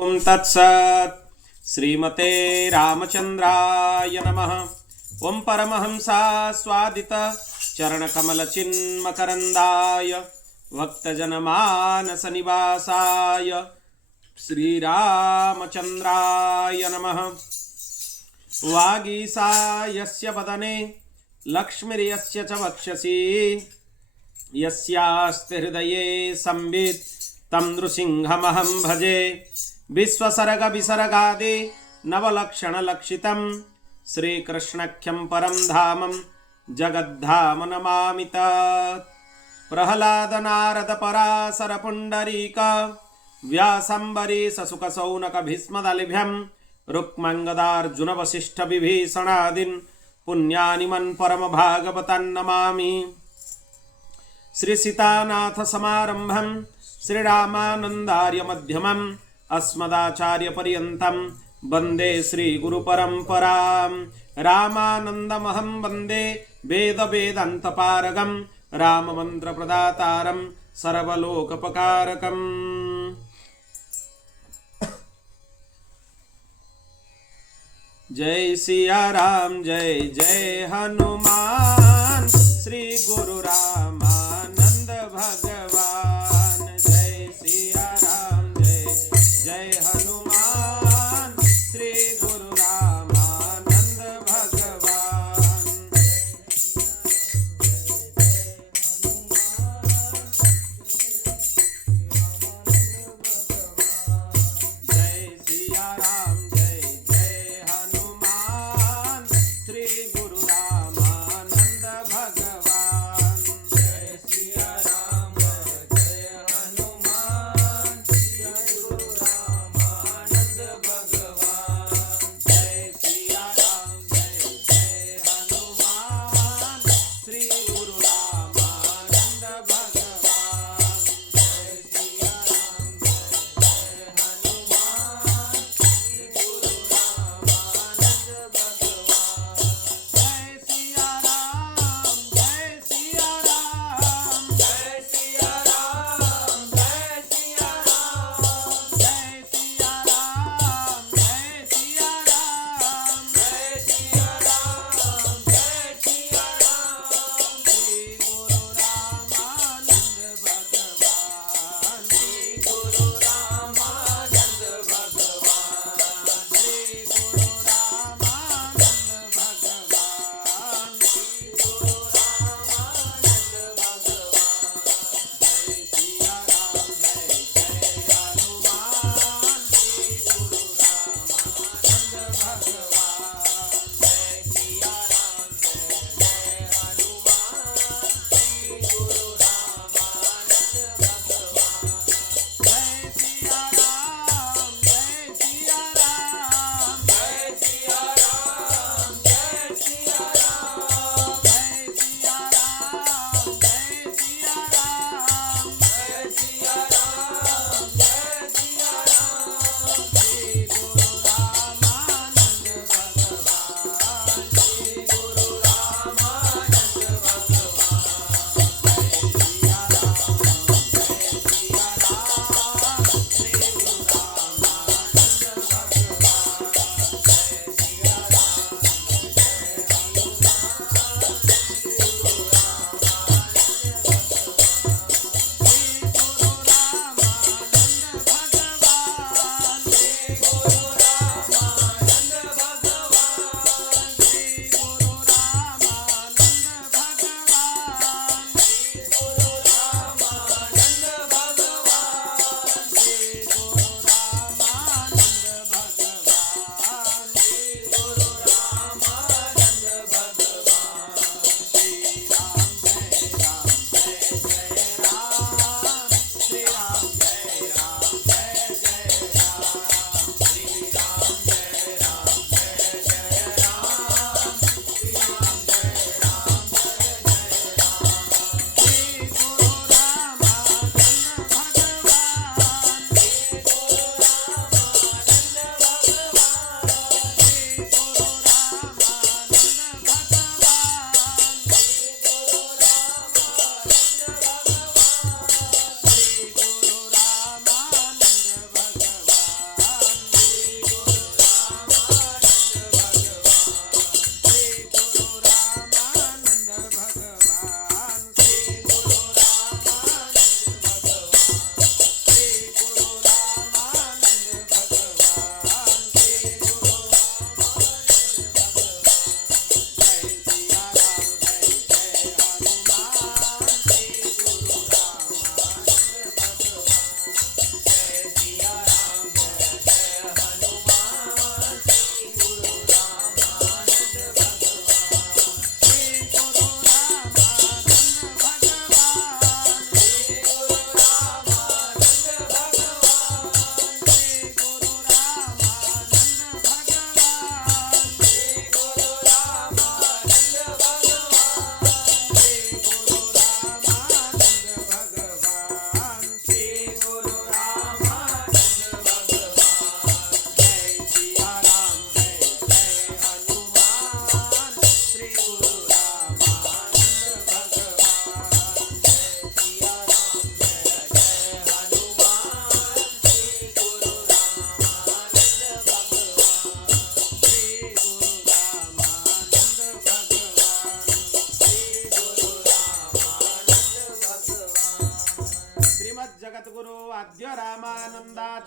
ओम तत्सत्। श्रीमते रामचंद्राय नमः। ओम परमहंसा स्वादित चरणकमलचिन्मकरन्दाय भक्तजनमानस निवासाय श्रीरामचंद्राय नमः। वागीसायस्य वदने लक्ष्मीर्यस्य च वक्षसि यस्यास्ति हृदये संवित् तं नृसिंहमहं भजे। विश्वसर्ग विसर्गादि नवलक्षणलक्षितं श्रीकृष्णख्यं परं धामं जगद्धाम नमामि तत्। प्रह्लाद नारद पराशर पुण्डरीक व्यासंबरीश शुक शौनक भीष्मदलिभ्यं रुक्मङ्गदार्जुन वसिष्ठ विभीषणादीन् पुण्यानि मन् परम भागवतान् नमामि। श्री सीतानाथ समारंभं श्रीरामानन्दार्य मध्यमम् अस्मदाचार्य पर्यन्तं वन्दे श्रीगुरुपरम्परां। रामानन्दमहं वन्दे वेद वेदान्तपारगं राममन्त्रप्रदातारं सर्वलोकपकारकम्। जय सिया राम जय जय हनुमान श्री गुरु रामानंद भगवान। जय सिया राम जय जय हनुमान श्री गुरु रामानंद भगवान। जय सिया राम जय जय हनुमान श्री गुरु रामानंद भगवान।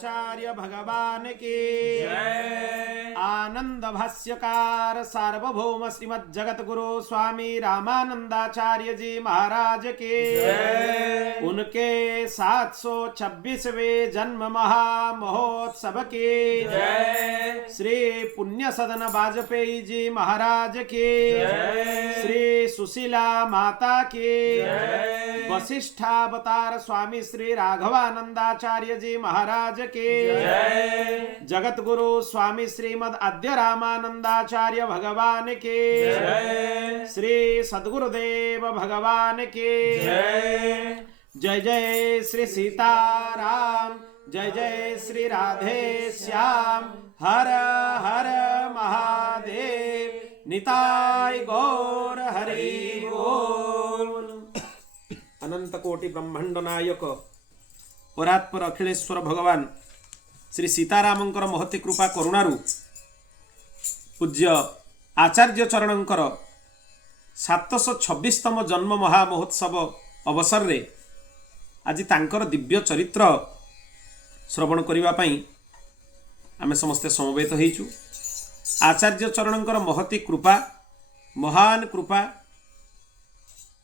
रामानंदाचार्य भगवान की जय। आनंद भाष्यकार सार्वभौम श्रीमद् जगत गुरु स्वामी रामानंदाचार्य जी महाराज की जय। उनके 726वें जन्म महा महोत्सव की जय। श्री पुण्य सदन वाजपेयी जी महाराज की जय। श्री सुशीला माता की जय। वशिष्ठावतार स्वामी श्री राघवानंदाचार्य जी महाराज की जय। जगत गुरु स्वामी श्रीमद आद्य रामानंदाचार्य भगवान की जय। श्री सद्गुरुदेव भगवान की जय। जय जय श्री सीताराम, जय जय श्री राधे श्याम, हर हर महादेव, निताय गौर हरि बोल। अनंत कोटि ब्रह्मांड नायक परात्पर अखिलेश्वर भगवान श्री सीतारामंकर महती कृपा करुणारु पूज्य आचार्य चरणंकर 726तम जन्म महामहोत्सव अवसर रे आज तांकर दिव्य चरित्र श्रवण करिवा पई आमे समस्ते समवेत होइचु। आचार्य चरणंकर महती कृपा, महान कृपा,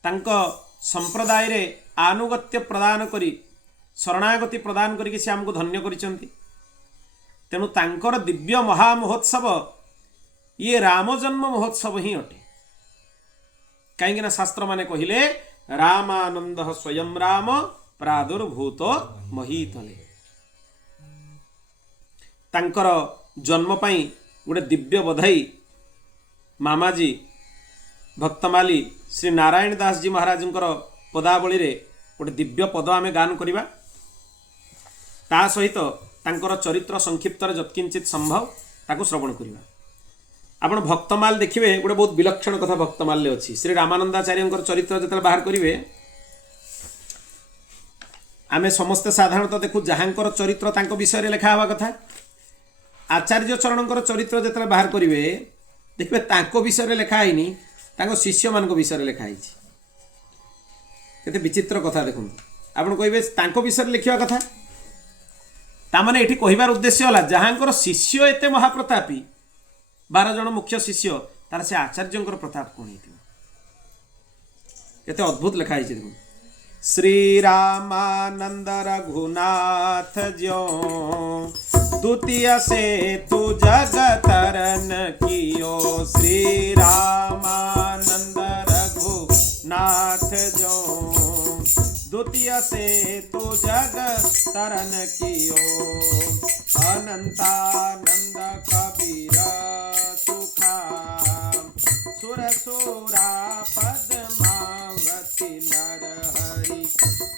तांक संप्रदाय रे आनुगत्य प्रदान करी शरणागति प्रदान करिक से आमको धन्य करिसंती। तेणु तांकर दिव्य महामहोत्सव ये राम जन्म महोत्सव ही अटे। कहीं शास्त्र माने कहिले रामानंद स्वयं राम प्रादुर्भूत महीतले। तांकर जन्म पाई गोटे दिव्य बधाई मामाजी भक्तमाली श्री नारायण दास जी महाराज पदावली रे गोटे दिव्य पद आमे गान करिबा। ता सहित तांकर चरित्र संक्षिप्त जत्किंचित संभव ताको श्रवण करिबा। आपण भक्तमाल देखिबे गोटे बहुत विलक्षण कथा भक्तमाल ले अछि। श्री रामानंदाचार्य चरित्र जतले बाहर करिवे आमे समस्त साधारणतः देखु जहांकर चरित्र तांको विषय रे लिखा हवा कथा। आचार्य चरणंकर चरित्र जतले बाहर करिवे देखिबे तांको विषय रे लिखा हैनी, तांको शिष्य मानको विषय रे लिखा हैछि। केते विचित्र कथा देखुन। आपण कहिबे तांको विषय रे लिखिवा कथा, ता माने एठी कहिबार उद्देश्य होला जहांकर शिष्य एते महाप्रतापी 12 जन मुख्य शिष्य तार से आचार्यंकर प्रताप कोन हेतिबो। केते अद्भुत लिखा हैछि देखुन। श्री रामानंद रघुनाथ ज्यो द्वितीय से तू जगतरन कियो। श्री रामानंद रघुनाथ जो द्वितीय से तू जगतरन कियो। अनंतानंद कबीर सुखा सुरसुरा पद्मावती नरहरि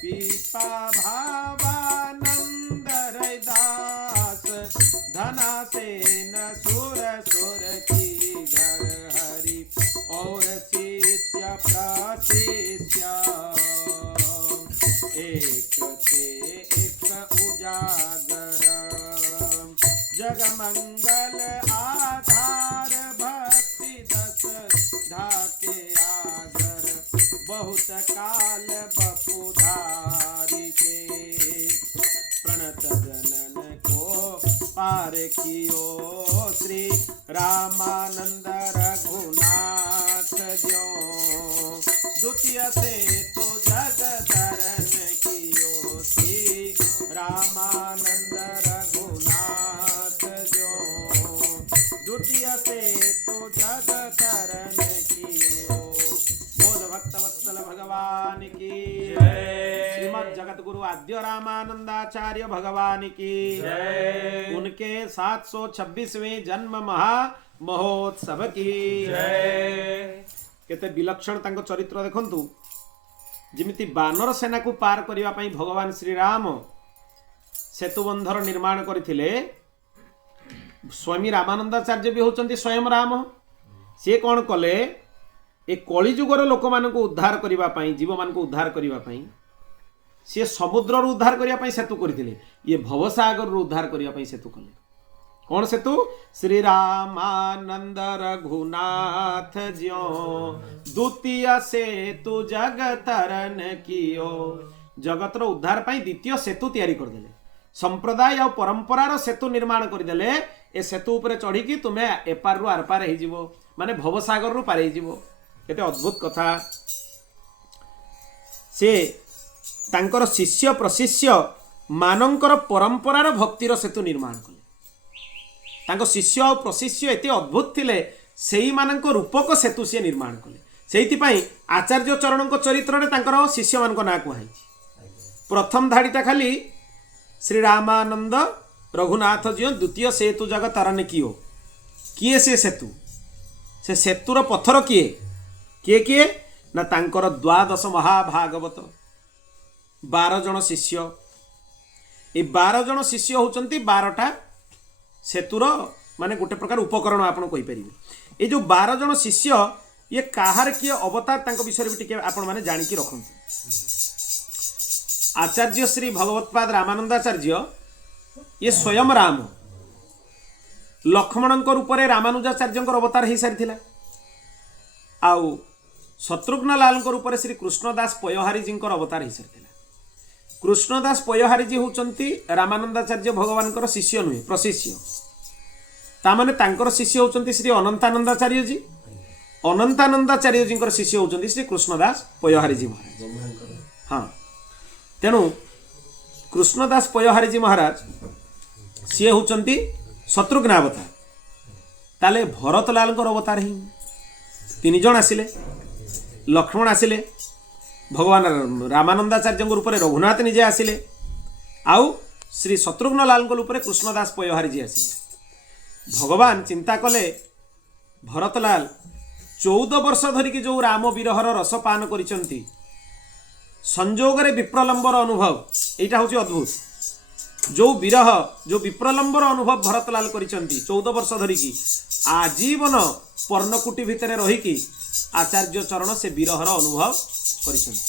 पीपा भावानंद रैदास धना सेन सुर सुर की घर हरि और शिष्य प्रशिष्य एक ते एक उजागर जगमंगल आधार भक्ति दस ढाके आगर बहुत काल बपुधारी के प्रणत जनन को पार कियो। श्री रामानंद रघुनाथ ज्यो द्वितीय से तो जगतरन कियो। श्री रामानंद रघुनाथ ज्यो द्वितीय से तो जगतरन कियो। बोल भक्तवत्सल भगवान की जय। श्रीमद् जगत गुरु आद्य रामानंदाचार्य भगवान की जय। उनके 726वें जन्म महा महोत्सव की जय। केते विलक्षण तांको चरित्र देखंतु। जिमिति बानर सेना को पार करिवा पई भगवान श्री राम सेतुबंधर निर्माण करथिले। स्वामी रामानंदाचार्य भी होचंती स्वयं राम। से कौन कले ए कलिजुगर लोक मान को उद्धार करिवा पई, जीव मान को उद्धार करिवा पई से समुद्र रु उद्धार करिवा पई सेतु करथिले। ये भवसागर रु उद्धार करिवा पई सेतु कले। कौन सेतु? श्री रामानंद रघुनाथ ज्यो द्वितीय सेतु जगतरन कियो। जगतर उद्धार पाई द्वितीय सेतु तैयारी करदेले। संप्रदाय और परंपरार सेतु निर्माण करदेले ए सेतु उपरे चढ़ी तुमे एपार रु आर पार हो माने भवसागर रु पार हो केते अद्भुत कथा। से तांकर शिष्य प्रशिष्य मानंकर परंपरार भक्तिर सेतु निर्माण कले। तांको शिष्य और प्रशिष्य एते अद्भुत थिले सेई मानक रूपक सेतु से निर्माण कले। सेइथिपाई आचार्य चरणक चरित्र रे तांकर शिष्य मानक ना कुहाई। प्रथम धाड़ीटा खाली श्री रामानंद रघुनाथ जी द्वितीय सेतु जगत तारने कियो किए से सेतु से सेतुर पत्थर किए किए किए ना तांकर द्वादश महाभागवत 12 जन शिष्य। ये 12 जन शिष्य होचंती 12टा सेतुर माने गोटे प्रकार उपकरण आपण कहि परिबे। ये जो 12 जन शिष्य ये काहार किए अवतार तांको विषय भी टिके आपण माने जानि कि रखंतु। आचार्य श्री भगवत्पाद रामानंदाचार्य ये स्वयं राम लक्ष्मण रूप में रामानुजाचार्य अवतार हो सारी आउ शत्रुघ्न लाल रूप में श्री कृष्णदास पयोहारी जी अवतार हो सारी। कृष्णदास पयोहारी जी होचंती रामानंदाचार्य भगवान शिष्य नुहे प्रशिष्य तामाने तांकर शिष्य होचंती श्री अनंतानंदाचार्य जी। अनंतानंदाचार्य जी शिष्य होचंती श्री कृष्णदास पयोहारी जी महाराज। हाँ तेणु कृष्णदास पयोहारी जी महाराज सी होचंती शत्रुघ्न अवतार। ताले भरतलाल अवतार ही 3 जन आसिले लक्ष्मण आसिले भगवान रामानंदाचार्य रूप में रघुनाथ निजे आसिले आउ श्री शत्रुघ्न लाल रूप में कृष्णदास पयोहारी जी आसिले। भगवान चिंता कले भरतलाल 14 वर्ष धरिकी जो राम विरहर रस पान करिसंती संजोगरे विप्रलंबर अनुभव एटा होची अद्भुत। जो विरह जो विप्रलंबर अनुभव भरतलाल करिसंती 14 वर्ष धरिकी आजीवन पर्णकुटी भितर रहीकी आचार्य चरण से विरहर अनुभव करिसंती।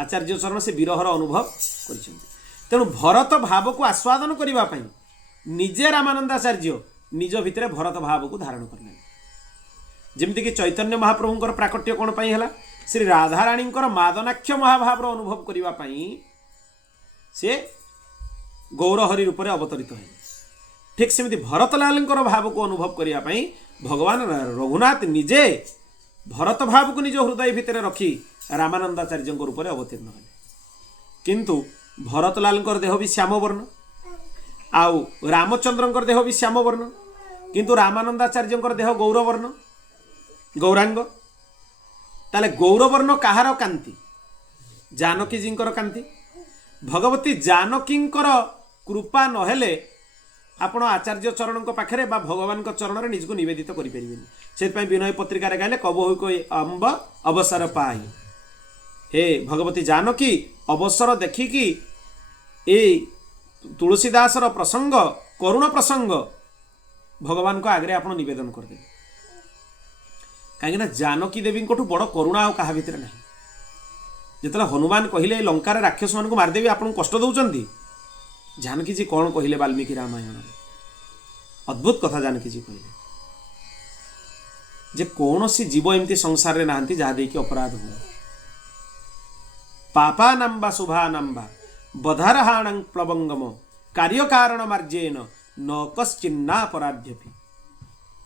आचार्य चरण से विरहर अनुभव करिसंती। तेणु भरत भाव को आस्वादन करिबा पई निजे रामानंदाचार्य निज भितर भरत भाव को धारण करले। जेमति कि चैतन्य महाप्रभुंकर प्राकट्य कोन पई हला श्री राधाराणी मादनाक्ष महाभाव अनुभव करने से गौरहरि रूप में अवतरित है। ठीक सेमती भरतलाल भाव को अनुभव करने भगवान रघुनाथ निजे भरत भाव को निज हृदय भितर रखी रामानंदाचार्य रूप में अवतीर्ण है। किंतु भरतलाल देह भी श्याम वर्ण आउ रामचंद्र देह भी श्याम वर्ण किंतु रामानंदाचार्य देह गौरवर्ण गौरांग। ताले गौरवर्ण कहार कांति जानकी जी कांति भगवती जानकी कृपा नहेले आपण आचार्य चरण पाखे भगवान चरण निज को निवेदित करें। विनय पत्रिकार कहले कबहु कोई अम्ब अवसर पाई हे भगवती जानकी अवसर देखिकी ए तुलसीदासर प्रसंग करुण प्रसंग भगवान को आगे आप निवेदन करदे। कहीं जानकी देवी को बड़ करुणा आ क्या भितर ना जिते हनुमान कहले लंकार राक्षस मान मारिदेवी आपको कष्ट दौरान जानकी जी कौन कहले वाल्मीकि रामायण अद्भुत कथा जानकी जी कहले जे कौन सी जीव एमती संसार रे नाहंती जहा देखि अपराध हो पापा नाम्बा शुभा नाम्बा बधारहाणं प्लवंगम कार्य कारण मार्जेन न कश्चिन्ना पराध्यपि।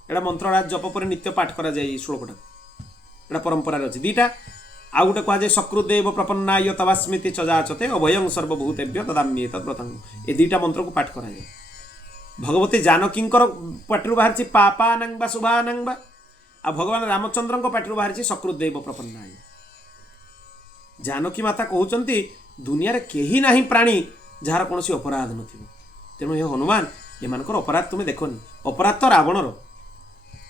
एटा मंत्रराज जप पर नित्य पाठ करा जाए श्लोकटा एटा परंपरा अच्छी दीटा आ गोटे कहुए सकृदेव प्रपन्नाय तवास्मृति चजाचते अभयं सर्वभूतेभ्य ददाम्ये तत्प्रतंग ए दीटा मंत्र को पाठ करा जाए। भगवती जानकी पाटि बाहर पापानां बा शुभानां बा आ भगवान रामचंद्र पाटि बाहर सकृदेव प्रपन्नाय। जानकी माता कहते दुनिया रे केही नाही प्राणी जार कौन अपराध नथिबो तेणु हे हनुमान एमानकर अपराध तुम देखनी अपराध तो रावणर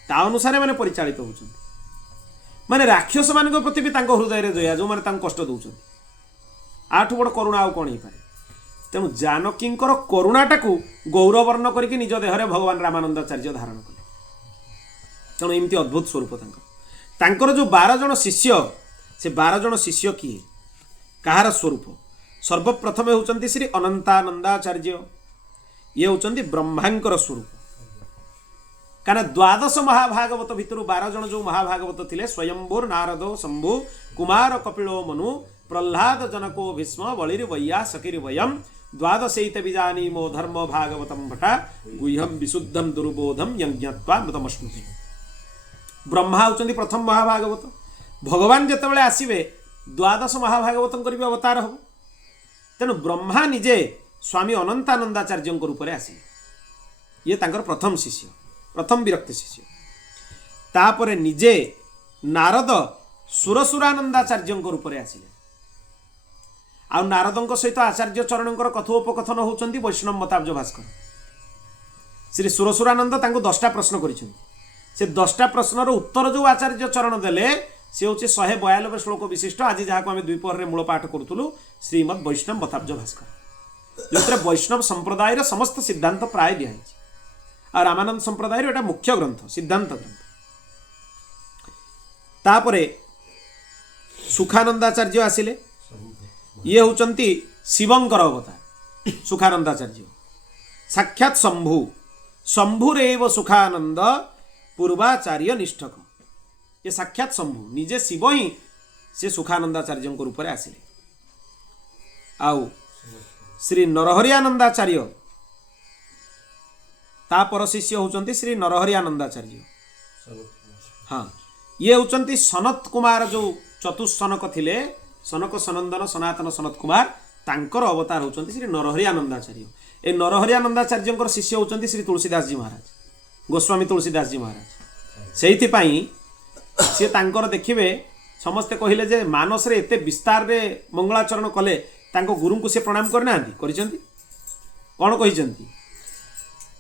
ता अनुसार मैंने परिचालित होती माने राक्षस मान प्रति भी हृदय रे दया जो मैंने कष्ट दौरान आठू बड़ करुणा आउ कौन हो पारे। तेणु जानकी करुणाटा को गौरवर्ण करके निज देहरे भगवान रामानंदाचार्य धारण कले। तेणु एमती अद्भुत स्वरूप तांकर जो 12 जन शिष्य से 12 जन शिष्य किए कहार स्वरूप सर्वप्रथमे होचंती श्री अनंतानंदाचार्य ये होचंती ब्रह्मांकर स्वरूप कारण 12 महाभागवत भितर 12 जन जो महाभागवत थिले स्वयंभूर नारदो शंभु कुमार कपिलो मनु प्रह्लाद जनको भीष्म बलिर वैया सकिर वयम द्वादशैत बीजानीमो धर्म भागवतम भटा गुह्यम विशुद्धम दुर्बोधम यज्ञत्वा मृतमश्नुते। ब्रह्मा होउचंदी प्रथम महाभागवत। भगवान जेतेबेले आसीबे द्वादश महाभागवतन करिबे अवतार हो। तेणु ब्रह्मा निजे स्वामी अनंतानंदाचार्य रूप में आसिले। ये तांकर प्रथम शिष्य, प्रथम विरक्त शिष्य। तापर निजे नारद सुरसुरानंदाचार्य रूप में आसिले। आ नारदों सहित आचार्य चरणों कथोपकथन होउचंदी वैष्णव मताब्ज भास्कर। श्री सुरसुरानंद तांको 10टा प्रश्न करिसेंती। से 10टा प्रश्नर उत्तर जो आचार्य चरण देले से हूँ 192 श्लोक विशिष्ट। आज जहाँ को आम द्विपहर मूल पाठ करूँ श्रीमद वैष्णव मताब्ज भास्कर, जो वैष्णव संप्रदायर समस्त सिद्धांत प्राय दिखाई। आ रामानंद संप्रदाय एटा मुख्य ग्रंथ, सिद्धांत ग्रंथ। तापरे सुखानंदाचार्य आसिले। ये होचंती शिवंकर अवतार। सुखानंदाचार्य साक्षात शंभु, शंभुरेव सुखानंद पूर्वाचार्य निष्ठक। ये साक्षात शंभु निजे शिव ही से सुखानंदाचार्य रूप में आसिले। आउ श्री नरहरियानंदाचार्य तापर शिष्य होचंती श्री नरहरियानंदाचार्य। हाँ, ये होचंती सनत कुमार जो चतुष्सनक थिले, सनक सनंदन सनातन सनत कुमार, तांकर अवतार होचंती श्री नरहरियानंदाचार्य। ए नरहरियानंदाचार्य शिष्य होचंती श्री तुलसीदास जी महाराज, गोस्वामी तुलसीदास जी महाराज। से सी तांकर देखिए समस्ते कहले जे मानस रे एते विस्तार रे मंगलाचरण कले तांको गुरु को से प्रणाम करना करिसेंती। कौन कहिसेंती?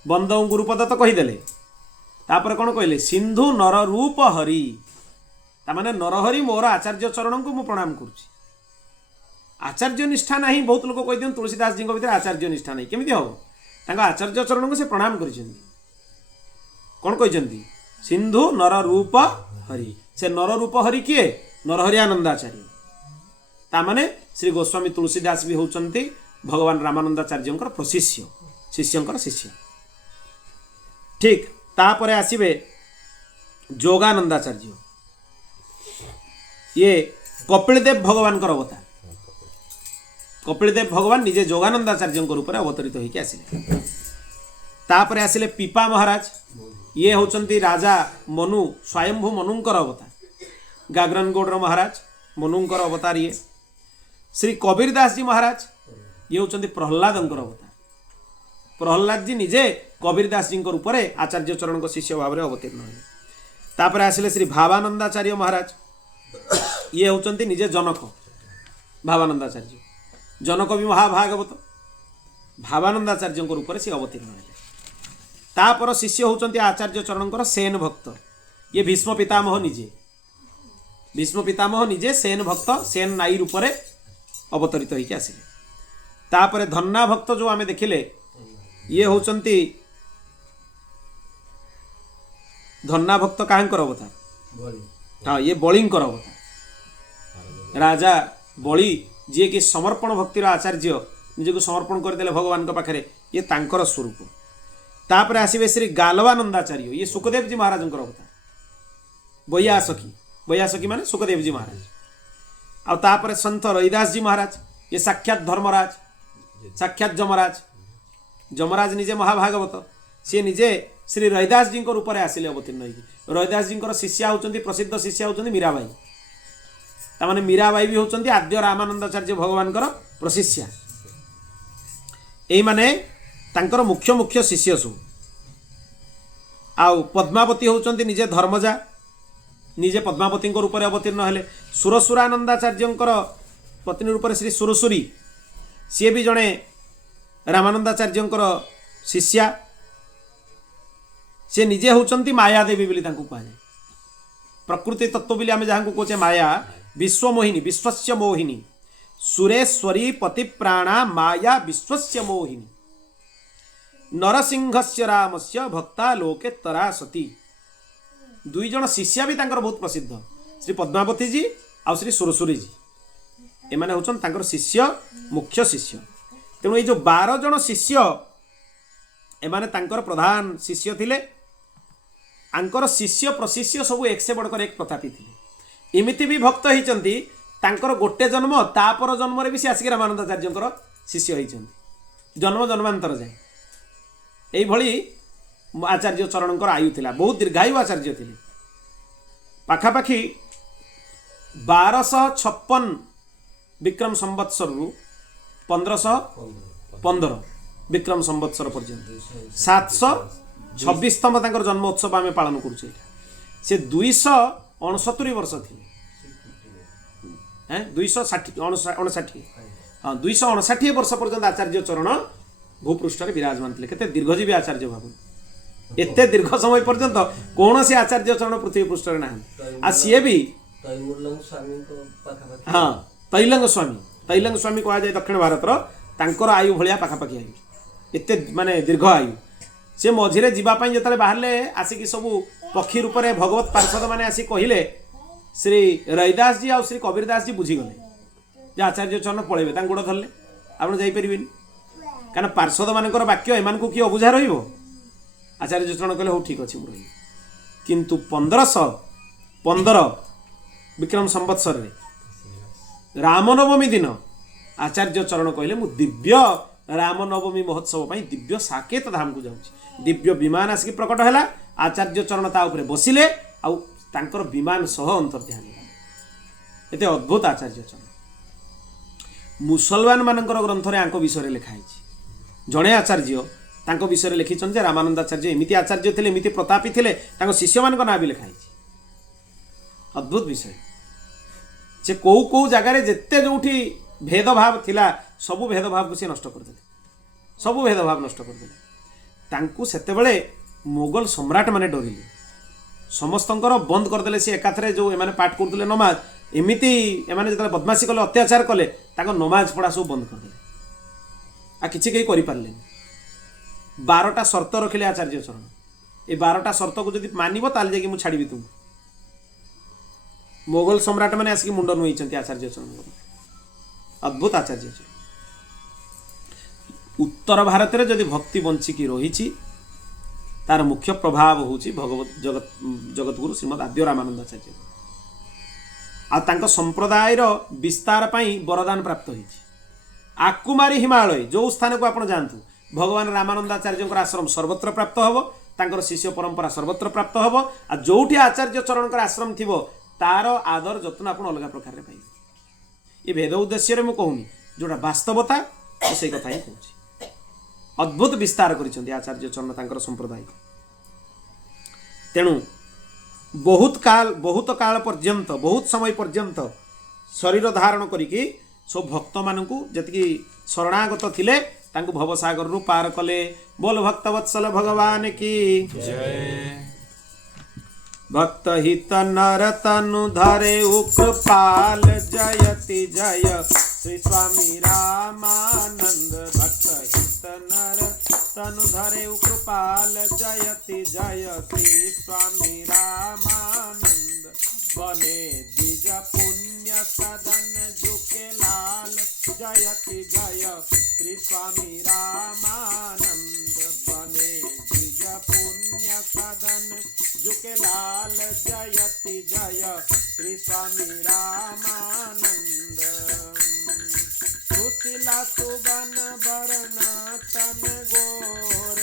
बंदौ गुरुपद तो कहीदेले। तापर कौन कहले? सिंधु नर रूप हरि। तामाने नरहरि मोर आचार्य चरण को मु प्रणाम करुछि। आचार्य निष्ठा नहीं। बहुत लोग कह दियन तुलसीदास जी भीतर आचार्य निष्ठा नहीं, केमिति हो? तांको आचार्य चरण को से प्रणाम करिसेंती। कौन कहिसेंती? सिंधु नर रूप हरि। से नर रूप हरि किए? नरहरियानंदाचार्य। तामाने श्री गोस्वामी तुलसीदास भी होचंती भगवान रामानंदाचार्य प्रशिष्य, शिष्यंकर शिष्य। ठीक तापरे आसिबे जोगानंदाचार्य। ये कपिलदेव भगवान अवतार। कपिलदेव भगवान निजे जोगानंदाचार्य रूप में अवतरित होइके आसिले। तापरे आसिले पीपा महाराज। ये होचंती राजा मनु, स्वयंभू मनुंकर अवतार। गाग्रनगौड़ महाराज मनुंकर अवतार। ये श्री कबीरदास जी महाराज, ये होचंती प्रहलादंकर अवतार। प्रहलाद जी निजे कबीरदास जी रूप में आचार्य चरण को शिष्य भाव में अवतीर्ण हुए। तापर आसिले श्री भावानंदाचार्य महाराज। ये होचंती निजे जनक। भावानंदाचार्य जनक भी महाभागवत। भावानंदाचार्य रूप में सी अवतीर्ण हुए। तापर शिष्य होचंती आचार्य चरणकर सेन भक्त। ये भीष्म पितामह निजे। भीष्म पितामह निजे सेन भक्त, सेन नाई रूप में अवतरित होइके आसिले। तापर धन्ना भक्त जो आमे देखिले, ये होचंती धन्ना भक्त काहंकर अवतार? हाँ, ये बलिंकर अवतार। राजा बलि जी कि समर्पण भक्तिर आचार्य, निजे समर्पण करदेले भगवान पाखे, ये तांकर स्वरूप। तापर आसिबे श्री गालवानंदाचार्य। ये सुखदेव जी महाराज अवतार। वैयासखी, वैयासखी माने सुखदेव जी महाराज। आ तापर संत रैदास जी महाराज। ये साक्षात धर्मराज, साक्षात जमराज। जमराज निजे महाभागवत। सी निजे श्री रैदास जी रूप में आसिले अवतीर्ण होइके। रैदास जी शिष्य होचंती, प्रसिद्ध शिष्य होचंती मीराबाई। तामाने मीराबाई भी होचंती आद्य रामानंदाचार्य भगवान प्रशिष्या। एई माने तांकर मुख्य मुख्य शिष्य सब। आउ पद्मावती होचंती निजे धर्मजा। निजे पद्मावती रूप में अवतीर्ण हेले। सुरसुरानंदाचार्य पत्नी रूप में श्री सुरसुरी, सी भी जड़े रामानंदाचार्य शिष्या। से निजे होचंती मायादेवी बोली तांको कहा जाए। प्रकृति तत्व बोली आम जहाँ को कहे माया, विश्वमोहिनी, विश्वस्य मोहिनी, सुरेश्वरी पतिप्राणा माया विश्वस्य मोहिनी, नरसिंहस्य रामस्य भक्ता लोके तरा सती। दुई जन शिष्या भी तांकर बहुत प्रसिद्ध, श्री पद्मावती जी आ श्री सुरसुरी जी। एमाने होचन तांकर शिष्य, मुख्य शिष्य। तेणु ये जो 12 जन शिष्य, एमाने तांकर प्रधान शिष्य थिले। आंकर शिष्य प्रशिष्य सब एक से बढ़कर एक प्रतापी थिले। इमिति भी भक्त होइचंती तांकर गोटे जन्म तापर जन्म भी सी आसिक रामानंदाचार्य शिष्य होती जन्म जन्मांतर जाए यही आचार्य चरण आयु थिला बहुत दीर्घायु आचार्य थे पाखापाखि 1256 विक्रम संवत्सर रु 1515 विक्रम संवत्सर पर्यंत 726तम तांकर जन्म उत्सव आम पालन करुचे से 269 वर्ष थे 260 हाँ 259 वर्ष पर्यंत आचार्य चरण भूपृष्ठ विराजमान थे केते दीर्घजीवी आचार्य भाव एते दीर्घ समय पर्यंत कौन से आचार्य चरण पृथ्वी पृष्ठ ना आ सी भी हाँ तैलंग स्वामी कह जाए दक्षिण भारतर तांकर आयु भाया पाखापाखि आयु एते माने दीर्घ आयु से मझिरे जीवाई जो बाहर आसिक सब पक्षी रूप में भगवत पार्षद मैंने आसी कहले श्री रईदास जी आ श्री कबीरदास जी बुझीगले जे आचार्य चरण पलैबे गोड़ धरले आप जापर कारण पार्षद मानकर वाक्य एम किए अबुझा आचार्य चरण कहले हो ठीक अच्छे मुझे किंतु 1515 विक्रम संवत्सर रामनवमी दिन आचार्य चरण कहले मु दिव्य रामनवमी महोत्सव दिव्य साकेत धाम को जाऊँ दिव्य विमान आसिक प्रकट है आचार्य चरण ता उपरे बसिले आउ तांकर विमान सह अंतर्ध्यान एते अद्भुत आचार्य चरण मुसलमान मानकर ग्रंथ रे आंको विषय लिखाई जड़े आचार्य तांको विषय लिखिछन जे रामानंदाचार्य एमिति आचार्य थिले एमिति प्रतापी थिले तांको शिष्य मानक ना भी लिखाई अद्भुत विषय से कौ कौ जगार जिते जोठी भेदभाव थिला सबु भेदभाव को सी नष्ट करदे सबु भेदभाव नष्ट करदे तांको सेतेबेले मोगल सम्राट माने डरिले समस्तंकर बंद करदेले से एकाथरे जो एमाने पाठ करदले नमाज एमिति एमाने जतले बदमाशी कले अत्याचार कले तांको नमाज पढ़ा सब बंद करदेले आ किछि केही करि पारले 12टा शर्त रखिले आचार्य चरण ए 12टा शर्त को जदि मानिबो ताल जेकी मु छाड़ीबी तुम मोगल सम्राट माने आसिक मुंड नुइचंती आचार्य चरण अद्भुत आचार्य चरण उत्तर भारत में जदि भक्ति बंचिकी रही तार मुख्य प्रभाव होची भगवत जगतगुरु श्रीमद आद्य रामानंदाचार्य आ संप्रदाय विस्तार पाई वरदान प्राप्त होती आकुमारी हिमालय जो स्थान को आप जानतु भगवान रामानंदाचार्य आश्रम सर्वत्र प्राप्त हम तांकर शिष्य परंपरा सर्वत्र प्राप्त हम आ जोठी आचार्य चरण आश्रम थी तार आदर जत्न आप अलग प्रकार पाइबे ये भेद उद्देश्य मुझे कहूनी जोटा वास्तवता से कथा ही कहूँ अद्भुत विस्तार करिसेंती आचार्य चरण तांकर संप्रदाय तेणु बहुत काल पर्यंत बहुत समय पर्यंत शरीर धारण करिकी सब भक्त मानू जी शरणागत थिले तांको भवसागर रु पार कले बोल भक्तवत्सल भगवान की जय भक्त हित नर तनु धरे कृपाल जयति जय श्री स्वामी रामानंद भक्त हित नर तनु धरे कृपाल जयति जय श्री स्वामी रामानंद बने द्विज पुण्य सदन झुके लाल जयति जय श्री स्वामी रामानंद बने द्विज पुण्य सदन झुके लाल जयति जय श्री स्वामी रामानंद सुशीला सुबन बरन तन गोर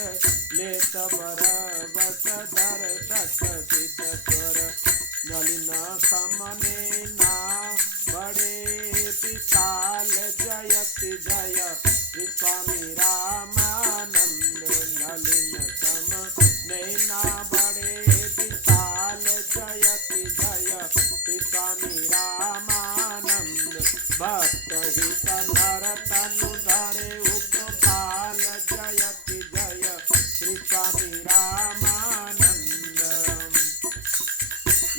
लेत बर बस धर सचित स्वर नलिन समने ना बड़े विशाल जयति जय श्री स्वामी रामानंद नलिन सम नैना बड़े विशाल जयति जय श्री स्वामी रामानंद भक्त हित नर तनु धरे उपपाल जयति जय श्री स्वामी रामानंद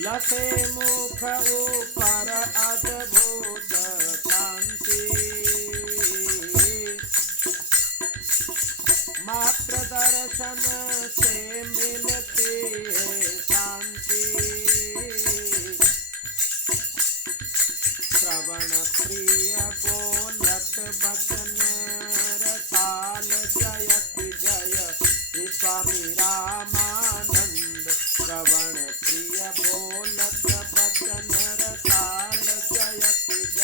लसे मुख ऊपर अद्भुत कांति मात्र दर्शन से मिलती है शांति श्रवण प्रिय बोलत बचन रसाल जयति जय श्री स्वामी रामानंद श्रवण प्रिय बोलत बचन रसाल जयति जय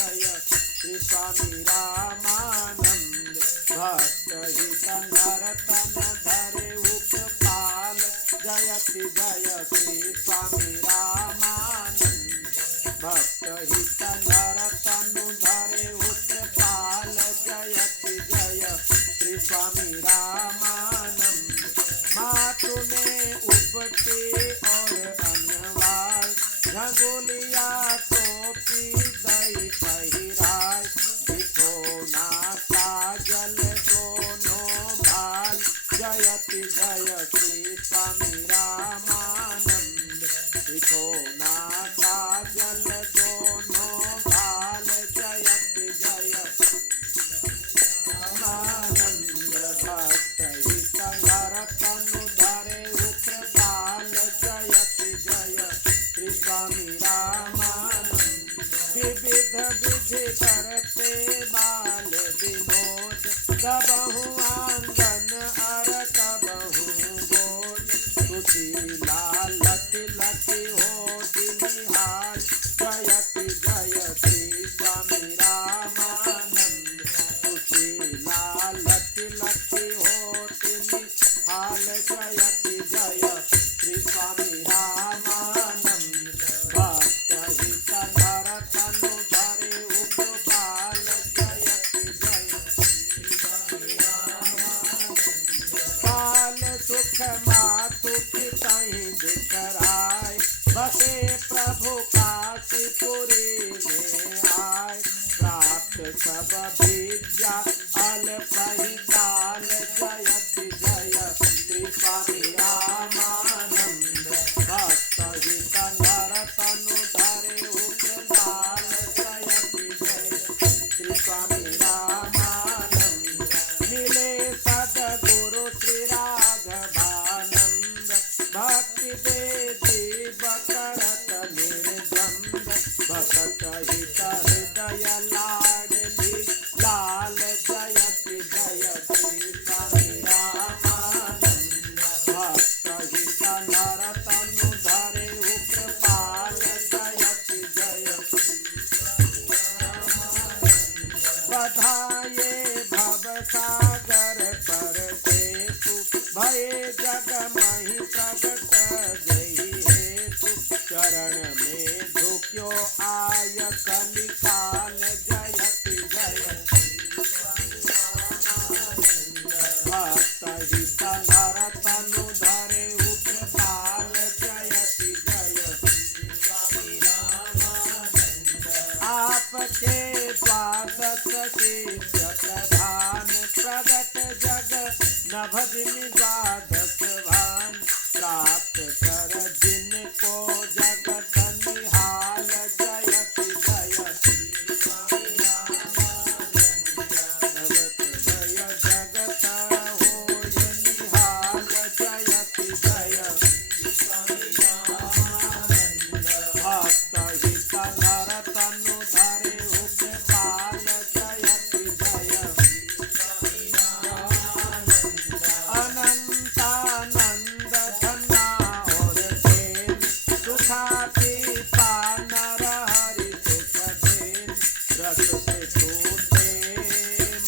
जयति जय श्री स्वामी रामानंद भक्त हित नर तनु धरे उत्पाल जयति जय श्री स्वामी रामानंद मातु में उपटे और अनवार झगोलिया टोपी दई पहिराय बिठोना काजल दोनों भाल जयति जय श्री स्वामी रामानंद बिठोना काजल दोनों भाल जयति जय रामानंद भक्त हित नर तनु धरे उपपाल जयति जय श्री स्वामी रामानंद विविध विधि करते बाल विनोद कबहु आंगन अर कबहु बोध सुशीला लखि लखि हो दिनिहाल जयति जय श्री स्वामी रामानंद सुशीला लखि लखि हो दिनिहाल जयति जय श्री स्वामी रामानंद भक्त हित नर तनु धरे उपपाल जयति जय पाल सुख मातु पितहि दिखराय बसे प्रभु काशीपुरी में आय प्राप्त सब विद्या अल्पहि काल जयति जय श्री स्वामी रामानंद भक्त हित नर तनु धरे उपपाल जयति जय श्री स्वामी रामानंद मिले सद्गुरु श्री राघवानंद भक्ति दे जीव करत निर्द्वंद भक्त हित हृदय लाडली लाल जयति जय श्री स्वामी रामानंद भक्त हित नर तनु धरे उपपाल जयति जय बधाये भव सागर पर सेतु भये जग मही प्रगट जही हेतु चरण में झुक्यो आय कलिकाल जयति जय भक्त हित नर तनु धरे उपपाल जयति जय आपके द्वादश शिष्य प्रधान प्रगट जग नभजिन द्वादश भान प्राप्त कर जिनको जगत निहाल जयति जय जगत जय जगत होय निहाल जयति जय भक्त हित नर तनु धरे उपपाल जयति जय अनंतानंद धन्ना और सेन सुखापी पानर हरि सुख देन रस से छूटे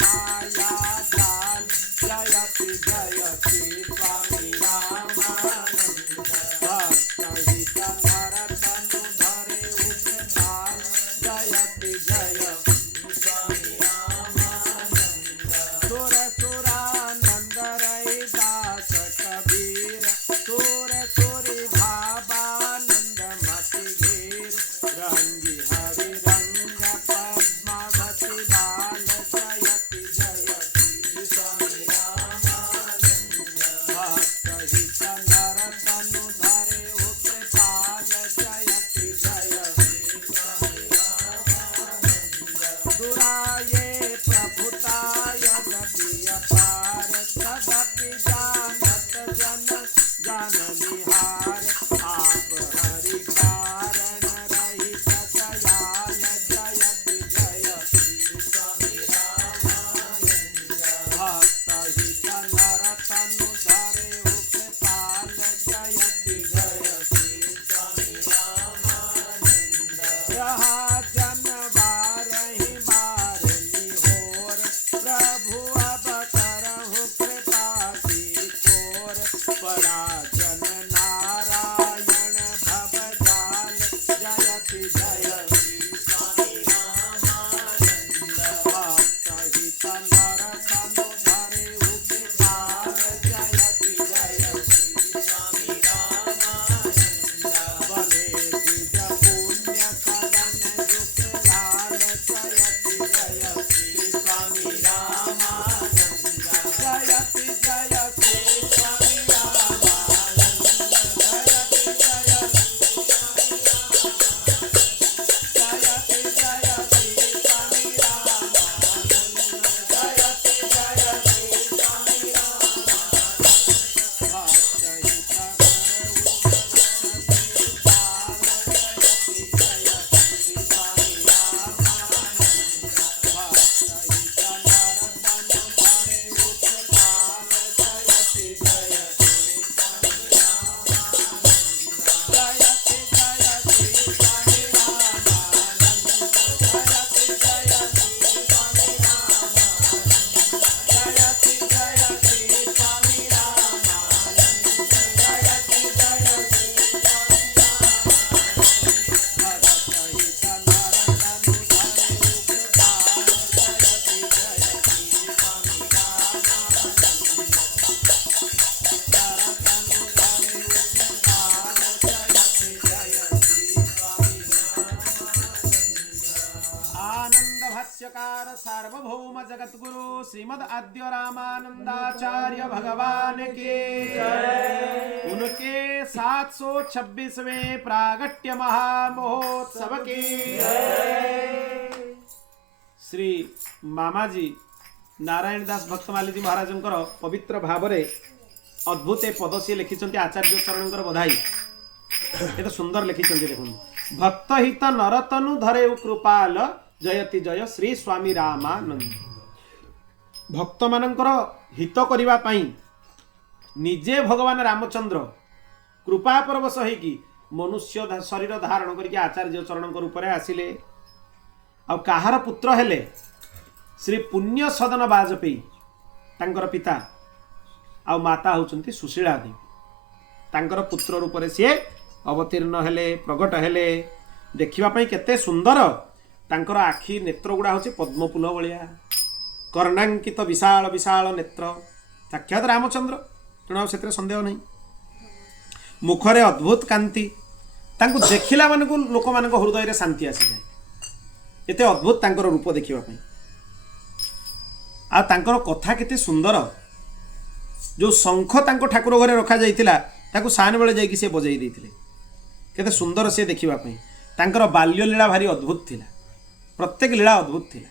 माया जाल जयति जय श्री स्वामी रामानंद भक्त हित नर तनु धरे उपपाल जयति जय सुर सुरानंद रैदास कबीर सुर सुरी भावानंद मति घेर रंगी हरि रंग पद्मावती बाल जयति जय भक्त हित नर तनु धरे उपपाल जयति जय दुराये प्रभुताय गति अपार तदपि जानत जन जान निहार आप हरि कारण रहित दयाल जयति जय भक्त हित नर तनु धरे उपपाल जयति जय यहाँ जनवारहि बार निहोर प्रभु अब करहु कृपा की कोर परा जन ना चकार सार्वभौम जगतगुरु श्रीमद आद्य रामानंदाचार्य भगवान के जय। उनके 726वें प्रागट्य महामहोत्सव के जय। श्री मामाजी नारायण दास भक्तमाली जी महाराज पवित्र भाव अद्भुत पद सी लिखिं आचार्य चरण बधाई ये सुंदर लिखिं देखो भक्तहित नरतनु धरे कृपाल जयति जय श्री स्वामी रामानंद। भक्त मानकर हित करिबा पई निजे भगवान रामचंद्र कृपा परवश होइकी मनुष्य शरीर धारण करके आचार्य चरण रूप में आसिले। आ कहार पुत्र हेले श्री पुण्य सदन बाजपेयी तांकर पिता आ माता होचंती सुशीला देवी तांकर पुत्र रूप में सी अवतीर्ण हेले प्रगट हेले। देखिबा पई केते सुंदर तांकर आखि नेत्र गुड़ा होचे पद्मफूल भलिया कर्णांकित विशाल विशाल नेत्र साक्षात रामचंद्र तेणु से संदेह नहीं। मुखरे अद्भुत कांति तांको देखिला मानकु लोक मानक हृदय रे शांति आसी जाए एते अद्भुत तांकर रूप देखिबा पई। आ तांकर कथा केते सुंदर जो शंख तांको ठाकुर घरे रखा जाइतिला ताकू सान बेले जाइकि से बजाई देइतिले केते सुंदर से देखिबा पई। तांकर बाल्य लीला भारी अद्भुत थिला प्रत्येक लीला अद्भुत थिला।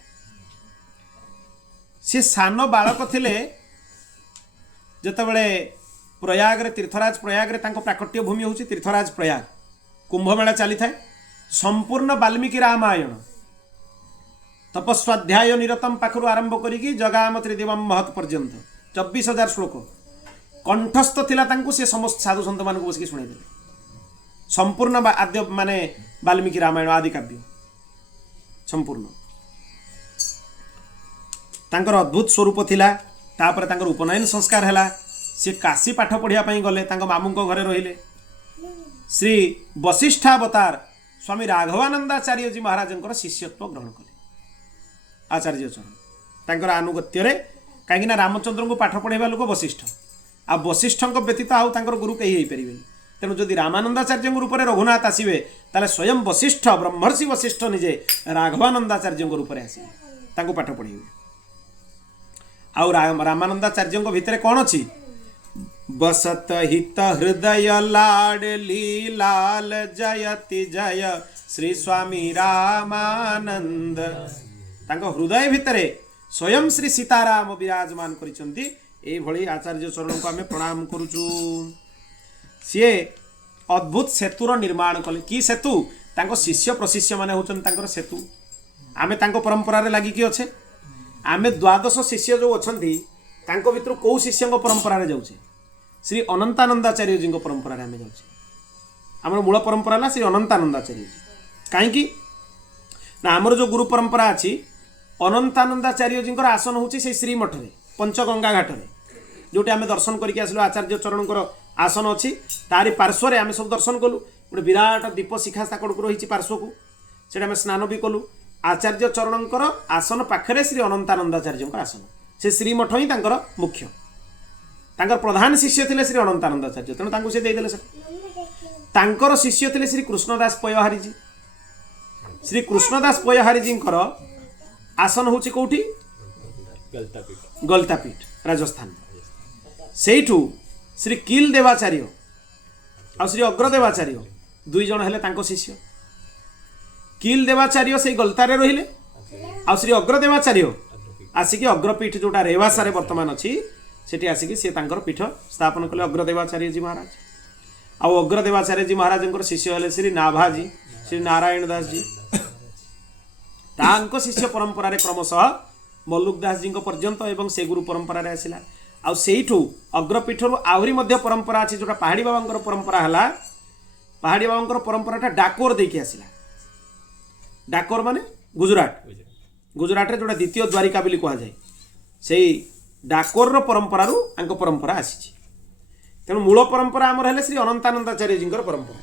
से सान बालक थिले जेतेबेले प्रयाग रे तीर्थराज प्रयाग रे तांको प्राकट्य भूमि होची तीर्थराज प्रयाग कुंभमेला चली थाए संपूर्ण वाल्मीकि रामायण तपस्वाध्याय निरतम पाखरु आरंभ करिकी जगाम त्रिदिवम महत पर्यंत 24,000 श्लोक कंठस्थ थिला तांको से समस्त साधु संत मानक बसकी सुनाई देले संपूर्ण आद्य माने वाल्मीकि रामायण आदि काव्य संपूर्ण तांकर अद्भुत स्वरूप थिला। तापर तांकर उपनयन संस्कार हैला से काशी पाठ पढ़िया पई गले तांको मामूंको घरे रहिले। श्री वशिष्ठावतार स्वामी राघवानंदाचार्य जी महाराजंकर शिष्यत्व ग्रहण कले आचार्य चरण तांकर अनुगत्य रे कहीं रामचंद्र को पाठ पढ़ाइबा लोक वशिष्ठ आ वशिष्ठ व्यतीत आउ तांकर गुरु कहीं हो पारे। तेणु जदि रामानंदाचार्य रूप में रघुनाथ आसवे ताले स्वयं वशिष्ठ ब्रह्मर्षि वशिष्ठ निजे राघवानंदाचार्य रूप में आसवे पाठ पढ़ेबे। आउ रामानंदाचार्य भितर कौन अच्छी बसत हित हृदय लाडली लाल जयति जय श्री स्वामी रामानंद। हृदय भितर स्वयं श्री सीताराम विराजमान करिसंती एभली आचार्य चरण को आमे प्रणाम करूचु। सी अद्भुत सेतुर निर्माण कले कि सेतु तांको शिष्य प्रशिष्य माने होचन तांकर सेतु आमे तांको परंपरा रे लागि कि अच्छे आमे 12 शिष्य जो अछंती तांको भितर को शिष्य परंपरा रे जाउछे श्री अनंतानंदाचार्य जी परंपरा रे आमे जाउछे। हमर मूल परंपरा ला श्री अनंतानंदाचार्य जी काहेकि ना हमर जो गुरु परंपरा अछि अनंतानंदाचार्य जी आसन होची से श्रीमठ रे पंचगंगा घाट रे जोटी आमे दर्शन करके आसलो आचार्य चरण आसन अच्छी तारी पार्श्व आम सब दर्शन कलु गोटे विराट दीप शिखा ताकड़क रही पार्श्व को से आम स्नान भी कलु। आचार्य चरणकर आसन पाखरे श्री अनंतानंदाचार्य आसन से श्रीमठ ही मुख्य तांकर प्रधान शिष्य थे श्री अनंतानंदाचार्य तेणु से देदेले तांकर शिष्य थे श्री कृष्णदास पयहारी जी। श्री कृष्णदास पयहारी जी आसन हूँ कौटी गलतापीठ राजस्थान सेठू श्री कील देवाचार्य आ श्री अग्रदेवाचार्य दुई जन हेले तांको शिष्य। कील देवाचार्य से गलतारे रहिले आ श्री अग्रदेवाचार्य आसिकी अग्रपीठ जोटा रेवासा रे वर्तमान अच्छी सेठी आसिकी से तांकर पीठ स्थापन कले अग्रदेवाचार्य जी महाराज। आ अग्रदेवाचार्य जी महाराज शिष्य हेले श्री नाभाजी श्री नारायण दास जी तांको शिष्य परंपरा रे क्रमशः मल्लुक दास जी पर्यंत एवं से गुरु परंपरा रे आसिला। आ सेठू अग्रपीठर आहरी मध्य परंपरा अच्छी जोटा पहाड़ी बाबा परंपरा है पहाड़ी बाबा परंपराटा डाकोर देकी आसिला। डाकोर माने गुजरात गुजरात रे जोटा द्वितीय द्वारिका बोली कह जाए से डाकोर परंपरा परंपरा आसी। तेणु मूल परंपरा आमर है श्री अनंतानंदाचार्य जी परंपरा।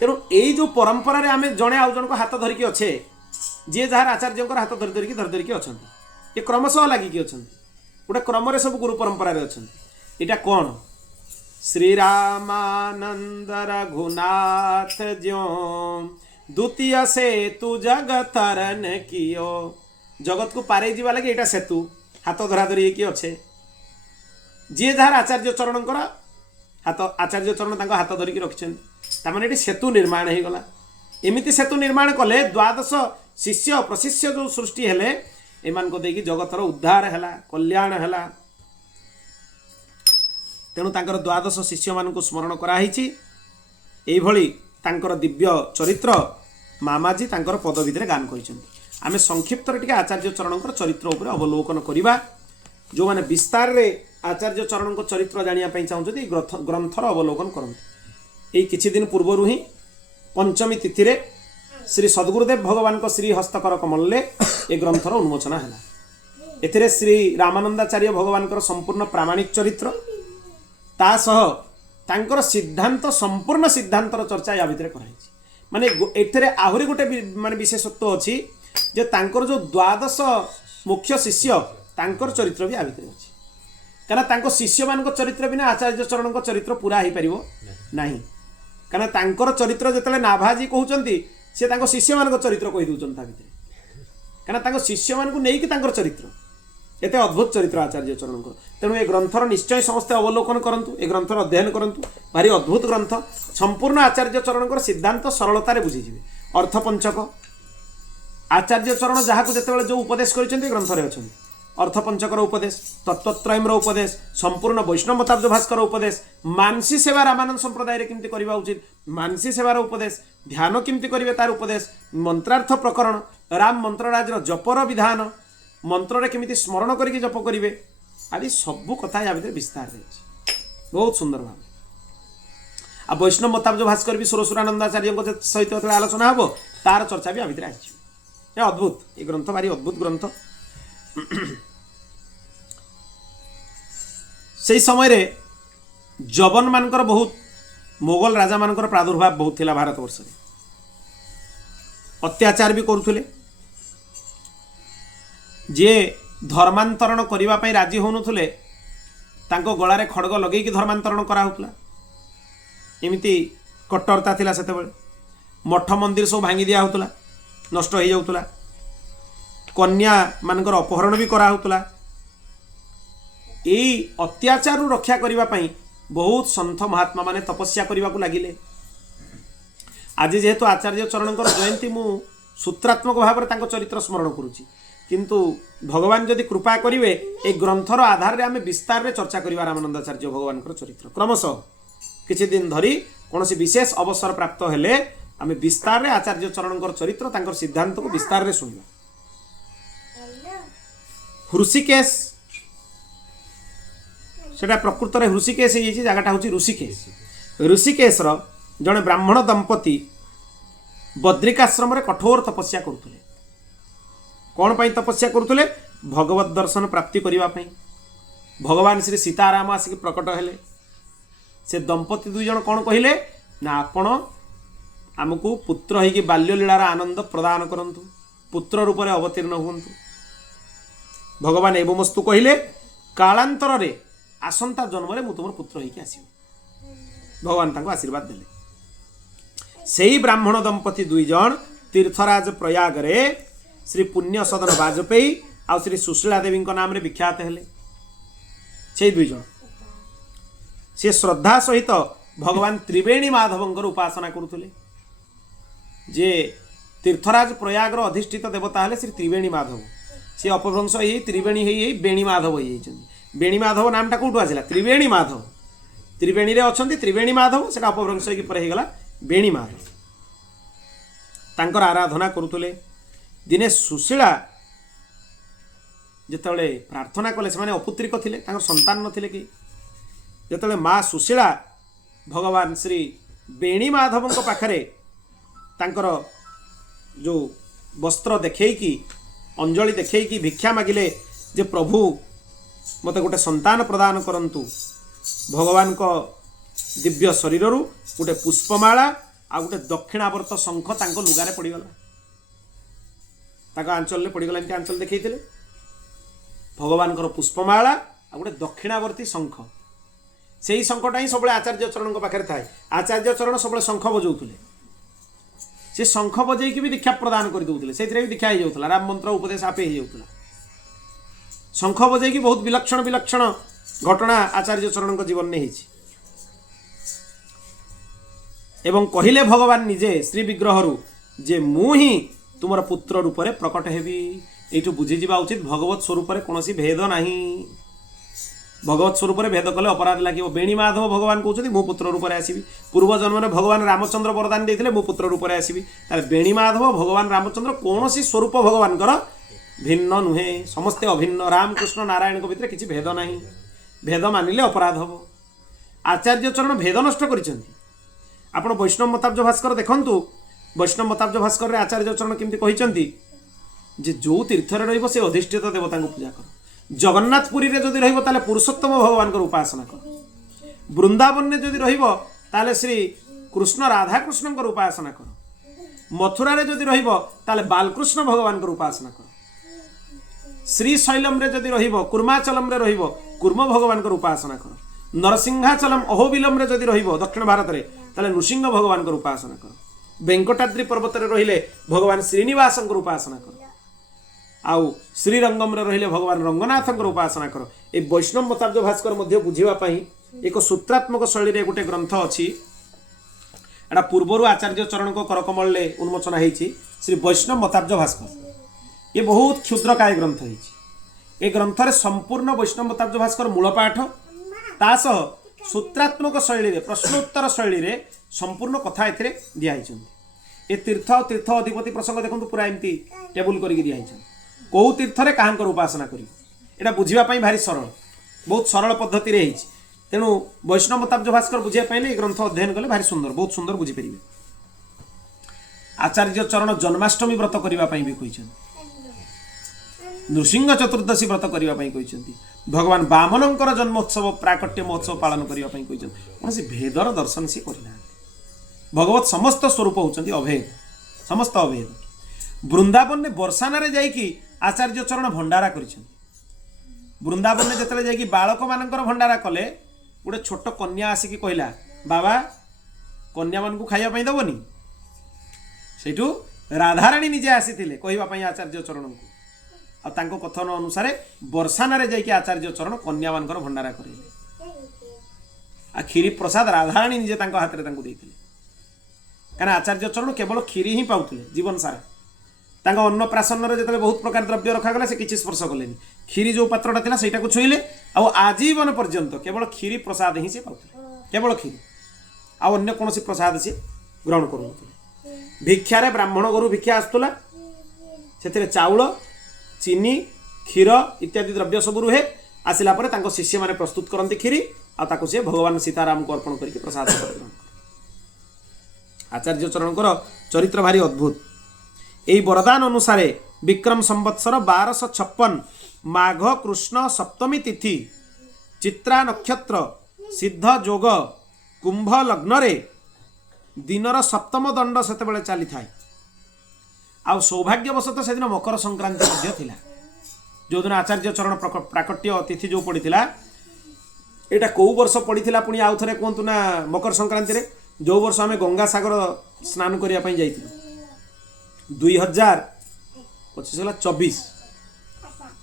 तेणु यही जो परंपरा रे आमे जणे आउ जण को हाथ धरिकी अच्छे जी जार आचार्य हाथ धरी धरिकी धरी धरिकी अच्छा ये क्रमशः लगिकी अच्छा गोटे क्रम सब गुरु परंपरा अच्छा यहाँ कौन श्री रामानंद रघुनाथ ज्यो द्वितीय से तू जगतरन कियो जगत को पारे जीवा लगे एटा सेतु हाथ धरा धरी कि अच्छे जी जार आचार्य चरण हाथ आचार्य चरण हाथ धरिकी रखिछन तामाने एटी सेतु निर्माण हो गला एमिति सेतु निर्माण कले द्वादश शिष्य प्रशिष्य जो सृष्टि हेले एमान को देकी जगतर उद्धार हैला कल्याण हैला तेणु तांकर द्वादश शिष्य मान को स्मरण कराही एई भली तांकर दिव्य चरित्र मामाजी तांकर पद भितर गान करिसेंती आमे संक्षिप्त रे टिके आचार्य चरणकर चरित्र उपर अवलोकन करिबा जो माने विस्तार रे आचार्य चरणको चरित्र जानिया पई चाहुछथि ग्रंथर अवलोकन करंतु एई किछि दिन पूर्वरु ही पंचमी तिथि रे श्री सद्गुरुदेव भगवान को श्री हस्तकर कमल ए ग्रंथर उन्मोचन है एथिरे श्री रामानंदाचार्य भगवान संपूर्ण प्रामाणिक चरित्र तासह तांकर सिद्धांत संपूर्ण सिद्धांतर चर्चा या भितर कराई माने एथिरे आहुरी गोटे माने विशेषत्व अछि जे तांकर जो द्वादश मुख्य शिष्य तांकर चरित्र भी आ भितर अछि काना तांको शिष्य मानक चरित्र बिना आचार्य चरण को चरित्र पूरा ही परिबो नाही काना तांकर चरित्र जतले नाभाजी कहउचंती से तांको शिष्य मानक चरित्र कहि दउचन ता भितर काना तांको शिष्य मानक नेई कि तांकर चरित्र एते अद्भुत चरित्र आचार्य चरण को तेणु ए ग्रंथर निश्चय समस्त अवलोकन करंतु ए ग्रंथर अध्ययन करंतु भारी अद्भुत ग्रंथ संपूर्ण आचार्य चरण सिद्धांत सरलतार बुझीजिवे अर्थ पंचक आचार्य चरण जहाँ को जिते जो उपदेश करिसेंती ग्रंथरे अछंती अर्थ पंचकर उपदेश तत्वत्रयम्र उपदेश संपूर्ण वैष्णव मताब्ज भास्कर उपदेश मानसी सेवा रामानंद संप्रदाय केमती करबा उचित मानसी सेवार उपदेश ध्यान केमती करिवे तार उपदेश मंत्रार्थ प्रकरण राम मंत्रराजर जपर विधान मंत्र रे केमिति स्मरण करके जप करिवे आदि सब कथा या भीतर विस्तार रही बहुत सुंदर भाव आ वैष्णव मताब्ज भास्कर भी सुरसुरानंदाचार्य सहित आलोचना हम तार चर्चा भी आ भीतर आछि अद्भुत ये ग्रंथ भारी अद्भुत ग्रंथ से समय रे जवन मानकर बहुत मोगल राजा मानकर प्रादुर्भाव बहुत थिला भारत वर्ष रे अत्याचार भी करुथुले जे धर्मांतरण करिबा पई राजी होनुथुले तांको गळारे खड़ग लगेकी धर्मांतरण करा होतला एमिति कट्टरता थिला सेते बेले मठ मंदिर सब भांगी दिया होतला नष्ट हो जाउतला कन्या मानकर अपहरण भी करा होतला एई अत्याचार रक्षा करिबा पई बहुत संत महात्मा माने तपस्या करिबा को लागिले आज जेहेतु आचार्य चरणकर जयंती मु सूत्रात्मक भाव में तांको चरित्र स्मरण करुची किंतु भगवान जदि कृपा करिवे ए ग्रंथर आधार रे आमे विस्तार रे चर्चा करिबा रामानंदाचार्य भगवान चरित्र क्रमशः किछि दिन धरी कोनोसी विशेष अवसर प्राप्त हेले आमे विस्तार रे आचार्य चरणकर चरित्र तांकर सिद्धांत को विस्तार रे सुनिबा ऋषिकेश सेटा प्रकृत रे ऋषिकेश हे जगटा हूँ ऋषिकेश ऋषिकेश जड़े ब्राह्मण दंपति बद्रिकाश्रम रे कठोर तपस्या करुले कौन पाई तपस्या करुले भगवत दर्शन प्राप्ति करने भगवान श्री सीताराम आसिक प्रकट हेले से दंपति दुई जन कौन कहले ना आपण आमको पुत्र होगी बाल्यलीलार आनंद प्रदान करंतु पुत्र रूप में अवतीर्ण हुंतु भगवान एवमस्तु कहले कालांतर रे आसंता जन्म रे मु तुमर पुत्र होगी आसीबो भगवान तांको आशीर्वाद देले सेही ब्राह्मण दंपति दुई जन तीर्थराज प्रयाग रे श्री पुण्य सदन वाजपेयी आ श्री सुशीला देवी नाम रे विख्यात हेले से दुई जन से श्रद्धा सहित भगवान त्रिवेणी माधवंकर उपासना करुले जे तीर्थराज प्रयागर अधिष्ठित देवता हेले श्री त्रिवेणी माधव सी अपभ्रंश हो त्रिवेणी हो बेणी माधव हो बेणी माधव नामटा कौटू आसला त्रिवेणी माधव त्रिवेणी रे अछंती त्रिवेणी माधव से अपभ्रंश हो बेणी माधव तांकर आराधना करुले दिने सुशीला जिते प्रार्थना कले से अपुत्रिक थिले संतान नथिले कि जिते माँ सुशीला भगवान श्री बेणी माधव पाखरे तांकर जो वस्त्र देखी अंजलि देखी भिक्षा मागिले जे प्रभु मते गोटे संतान प्रदान करंतु भगवान को दिव्य शरीर गोटे पुष्पमाला आ गोटे दक्षिणावर्त शंख तांको लुगारे पड़गला तांको आंचल पड़गला एमती आंचल देखते भगवान पुष्पमाला आ गोटे दक्षिणावर्ती शंख से ही शंखटा ही सब आचार्य चरण पाखे थाए आचार्य चरण सब शंख बजाऊले से शंख बजेकी भी दीक्षा प्रदान कर दौले से भी दीक्षा हो जाऊला राम मंत्र उपदेश आपे हो जाऊला शंख बजेकी बहुत विलक्षण विलक्षण घटना आचार्य चरण जीवन में होती एवं कहले भगवान निजे श्री विग्रह जे मु ही तुमर पुत्र रूप में प्रकट हेबी ये बुझीजा उचित भगवत स्वरूप कौन भेद नहीं भगवत स्वरूप भेद कले अपराध लगे बेणी माधव भगवान कहते मु पुत्र रूप में आसवि पूर्व जन्म में भगवान रामचंद्र वरदान देते मु पुत्र रूप में आसवि बेणी माधव भगवान रामचंद्र कौन स्वरूप भगवान भिन्न नुहे समस्ते अभिन्न रामकृष्ण नारायण भितर किसी भेद ना भेद मानिले अपराध हम आचार्य चरण भेद नष्ट कर वैष्णव मताब्ज भास्कर देखु वैष्णव मताब्ज भास्कर रे आचार्य चरण केमती कहते जे जो तीर्थ रे से अधिष्ठित देवता को पूजा कर जगन्नाथपुरी रे जदि रहिबो ताले पुरुषोत्तम भगवान को उपासना कर वृंदावन ने जदि रहिबो ताले श्री कृष्ण राधा कृष्ण को उपासना कर मथुरा रे जदि रहिबो ताले बालकृष्ण भगवान को उपासना कर श्रीशैलम रे जदि रहिबो कुर्माचलम रे रहिबो कुर्म भगवान को उपासना कर नरसिंहाचलम अहोबिलम रे जदि रहिबो दक्षिण भारत रे ताले नृसिंह भगवान को उपासना कर वेंकटाद्रि पर्वत रे रहिले भगवान श्रीनिवास को उपासना कर आउ श्रीरंगम रे रहिले भगवान रंगनाथ को उपासना कर ए वैष्णव मताब्ज भास्कर मध्य बुझिबा पई एक सूत्रात्मक शैली रे गोटे ग्रंथ अछि एटा पूर्वरु आचार्य चरण को करकमल ले उन्मोचन हेछि श्री वैष्णव मताब्ज भास्कर ये बहुत क्षुद्रकाय ग्रंथ हेछि ए ग्रंथ रे संपूर्ण वैष्णव मताब्ज भास्कर मूल पाठ तासह सूत्रात्मक शैली रे प्रश्नोत्तर शैली रे संपूर्ण कथा एथिरे दिया हिचंती ए तीर्थ तीर्थ अधिपति प्रसंग देखंतु पूरा एमती टेबल करिक दिया हिचंती कौ तीर्थ रे काहांकर उपासना करी एटा बुझिबा पई भारी सरल बहुत सरल पद्धति रे हिच तेणु वैष्णव मताब्ज भास्कर बुझिया पाइले ग्रंथ अध्ययन कले भारी सुंदर बहुत सुंदर बुझी परिबे आचार्य चरण जन्माष्टमी व्रत करिबा पई भी कहिछन नृसिंह चतुर्दशी व्रत करिबा पई कहिछन भगवान वामनंकर जन्मोत्सव प्राकट्य महोत्सव पालन करिबा पई कहिछन कोनसी भेदर दर्शन से करिना भगवत समस्त स्वरूप होचंती अभेद समस्त अभेद वृंदावन ने बरसाना रे जाईकी आचार्य चरण भंडारा करिछन वृंदावन ने जतले जाईकी बालक मानकर भंडारा कले गोटे छोट कन्या आसिकी कहला बाबा कन्या मान को खाइबा पई दबनी सेठू राधाराणी निजे आसीथिले कहिबा पई आचार्य चरण को आ तांको कथन अनुसार बरसाना रे जाईकी आचार्य चरण कन्या मानकर भंडारा करेले आ खीरी प्रसाद राधाराणी निजे तांको हाथ रे तांको देथिले कारण आचार्य चरण केवल खीरी ही पाउथिले जीवन सारा तांको अन्नप्राशन रे जतले बहुत प्रकार द्रव्य रखा गला से किछि स्पर्श कलेनी खीरी जो पात्रटा थिला सेटा को छुईले आ आजीवन पर्यंत केवल खीरी प्रसाद ही से पाउथिले केवल खीरी आ अन्य कोनोसी प्रसाद से ग्रहण करूनथिले भिक्षा रे ब्राह्मण गुरु भिक्षा आस्तुला सेतिरे चाउल चीनी क्षीर इत्यादि द्रव्य सब रुहे आसिला परे तांको शिष्य माने प्रस्तुत करंती खीरी आ ताको से भगवान सीताराम को अर्पण करके प्रसाद ग्रहण आचार्य चरणकर चरित्र भारी अद्भुत यही वरदान अनुसार विक्रम संवत्सर 1256 माघ कृष्ण सप्तमी तिथि चित्रा नक्षत्र सिद्ध जोग कुंभ लग्न रे दिनर सप्तम दंड सेतेबेले चली थाए आ सौभाग्यवशत से दिन मकर संक्रांति मध्य थिला जो दिन आचार्य चरण प्राकट्य तिथि जो पड़ीथिला एटा को वर्ष पड़ीथिला पुनी आउ थरे कोंतु ना मकर संक्रांति रे जो वर्ष आम गंगा सागर स्नान करने जाइए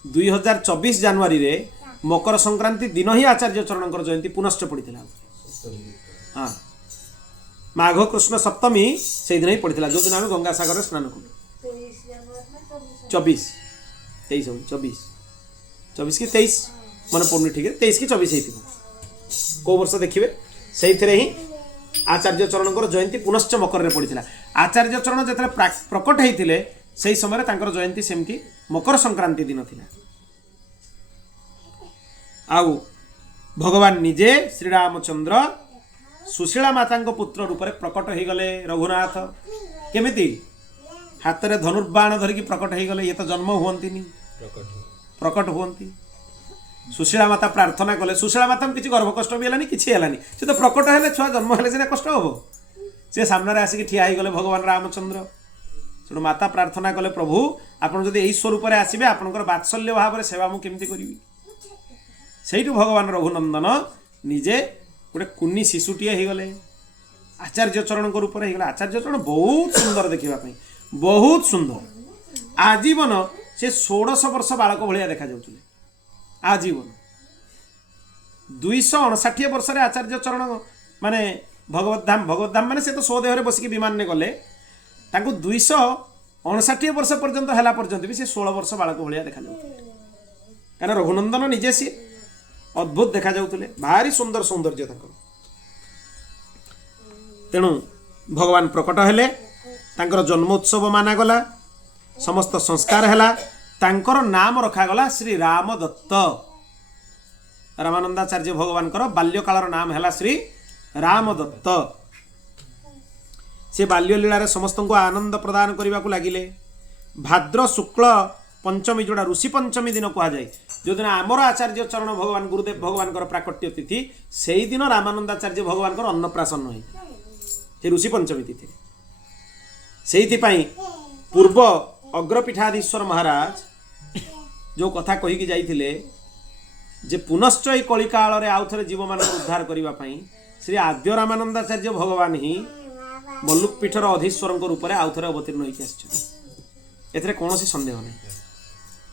2024 जनवरी रे मकर संक्रांति दिन ही आचार्य चरणकर जयंती पुनश्च पड़ता हाँ माघ कृष्ण सप्तमी से दिन ही पड़ता जो दिन आम गंगा सागर स्नान कर 24 की 23 मन पड़ुनी ठीक है 23 की 24 को वर्ष देखिए से ही आचार्य चरणकर जयंती पुनश्च मकर रे पड़ता आचार्य चरण जो प्रकट होते से समय जयंती सेमती मकर संक्रांति दिन थिला आउ भगवान निजे श्रीरामचंद्र सुशीला माता पुत्र रूप में प्रकट हो गले रघुनाथ केमिति हाथ में धनुर्बाण धरिकी प्रकट हो गले ये तो जन्म हुअंती प्रकट हुअंती सुशीला माता प्रार्थना कले सुशीला माता किसी गर्भ कष्ट भी है किसी है से तो प्रकट है छुआ जन्म है सीना कष्ट हम सी सामने आसिक ठिया हो गले भगवान रामचंद्र से माता प्रार्थना कले प्रभु आपड़ जब यही स्वरूप में आसबे आपंकर बात्सल्य भाव में सेवा मुझे करी से भगवान रघुनंदन निजे गोटे कुनी शिशुटीए हो गले आचार्य चरण रूप होगा। आचार्य चरण बहुत सुंदर देखा, बहुत सुंदर। आजीवन से 16 वर्ष बालक भाया देखा जाउथिले। आजीवन 259 वर्ष आचार्य चरण माने भगवत धाम माने से तो स्वदेह बसिक विमान ने गले, 259 वर्ष पर्यंत है पर्यंत भी से 16 वर्ष बालक भाया देखा जाउथिले। कारण रघुनंदन निजे सी अद्भुत देखा जाउथिले, भारी सुंदर सौंदर्य तक। तेणु भगवान प्रकट हेले, तांकर जन्मोत्सव मानागला, समस्त संस्कार हैला, तांकर नाम रखागला श्री राम दत्त। रामानंदाचार्य भगवान बाल्यकाल नाम है श्री राम दत्त। से बाल्य लीला समस्त को आनंद प्रदान करने को लगिले। भाद्र शुक्ल पंचमी जोड़ा ऋषि पंचमी दिन कह जाए, जो दिन आमर आचार्य चरण भगवान गुरुदेव भगवान प्राकट्य तिथि, से ही दिन रामानंदाचार्य भगवान अन्नप्राशन है ऋषि पंचमी तिथि। से पूर्व अग्रपीठाधीश्वर महाराज जो कथा कहीकि जाइथिले जे पुनश्च ई कलिकाल रे आउ थरे जीव मान उद्धार करने श्री आद्य रामानंदाचार्य भगवान ही मल्लुक पीठर अधीश्वर रूप में आउ थे अवतीर्ण होकर एथरे कौन संदेह नहीं।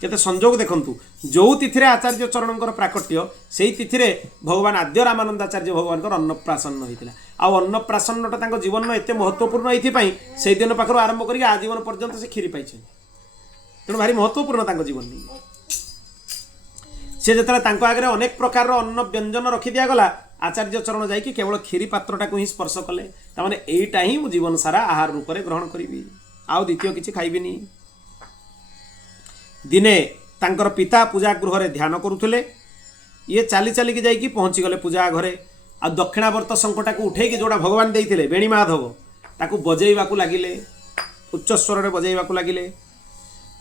केते संजोग देखंतु, जो तिथि आचार्य चरण प्राकट्य से तिथि भगवान आद्य रामानंदाचार्य भगवान अन्नप्राशन होता। आउ अन्नप्राशनटा जीवन में एत महत्वपूर्ण ये दिन पाखर आरंभ कर आजीवन पर्यंत से खीरी पाई, तेणु भारी महत्वपूर्ण जीवन नहीं। से जो आगे अनेक प्रकार अन्न व्यंजन रखी दिगला, आचार्य चरण जाकि केवल खीरी पात्रटा को ही स्पर्श कले, ताने एटा ही जीवन सारा आहार रूप में ग्रहण करी, आउ द्वितीय किसी खाइबिनी। दिने तांकर पिता पूजा गृह रे ध्यान करुले, ये चली चलिकी जाइकी पहुँची गले पूजा घरे। आ दक्षिणावर्त शंखटा को उठेकी जोड़ा भगवान देइथिले बेणी माधव ताकू बजेइबा को लागिले, उच्च स्वर रे बजेइबा को लागिले।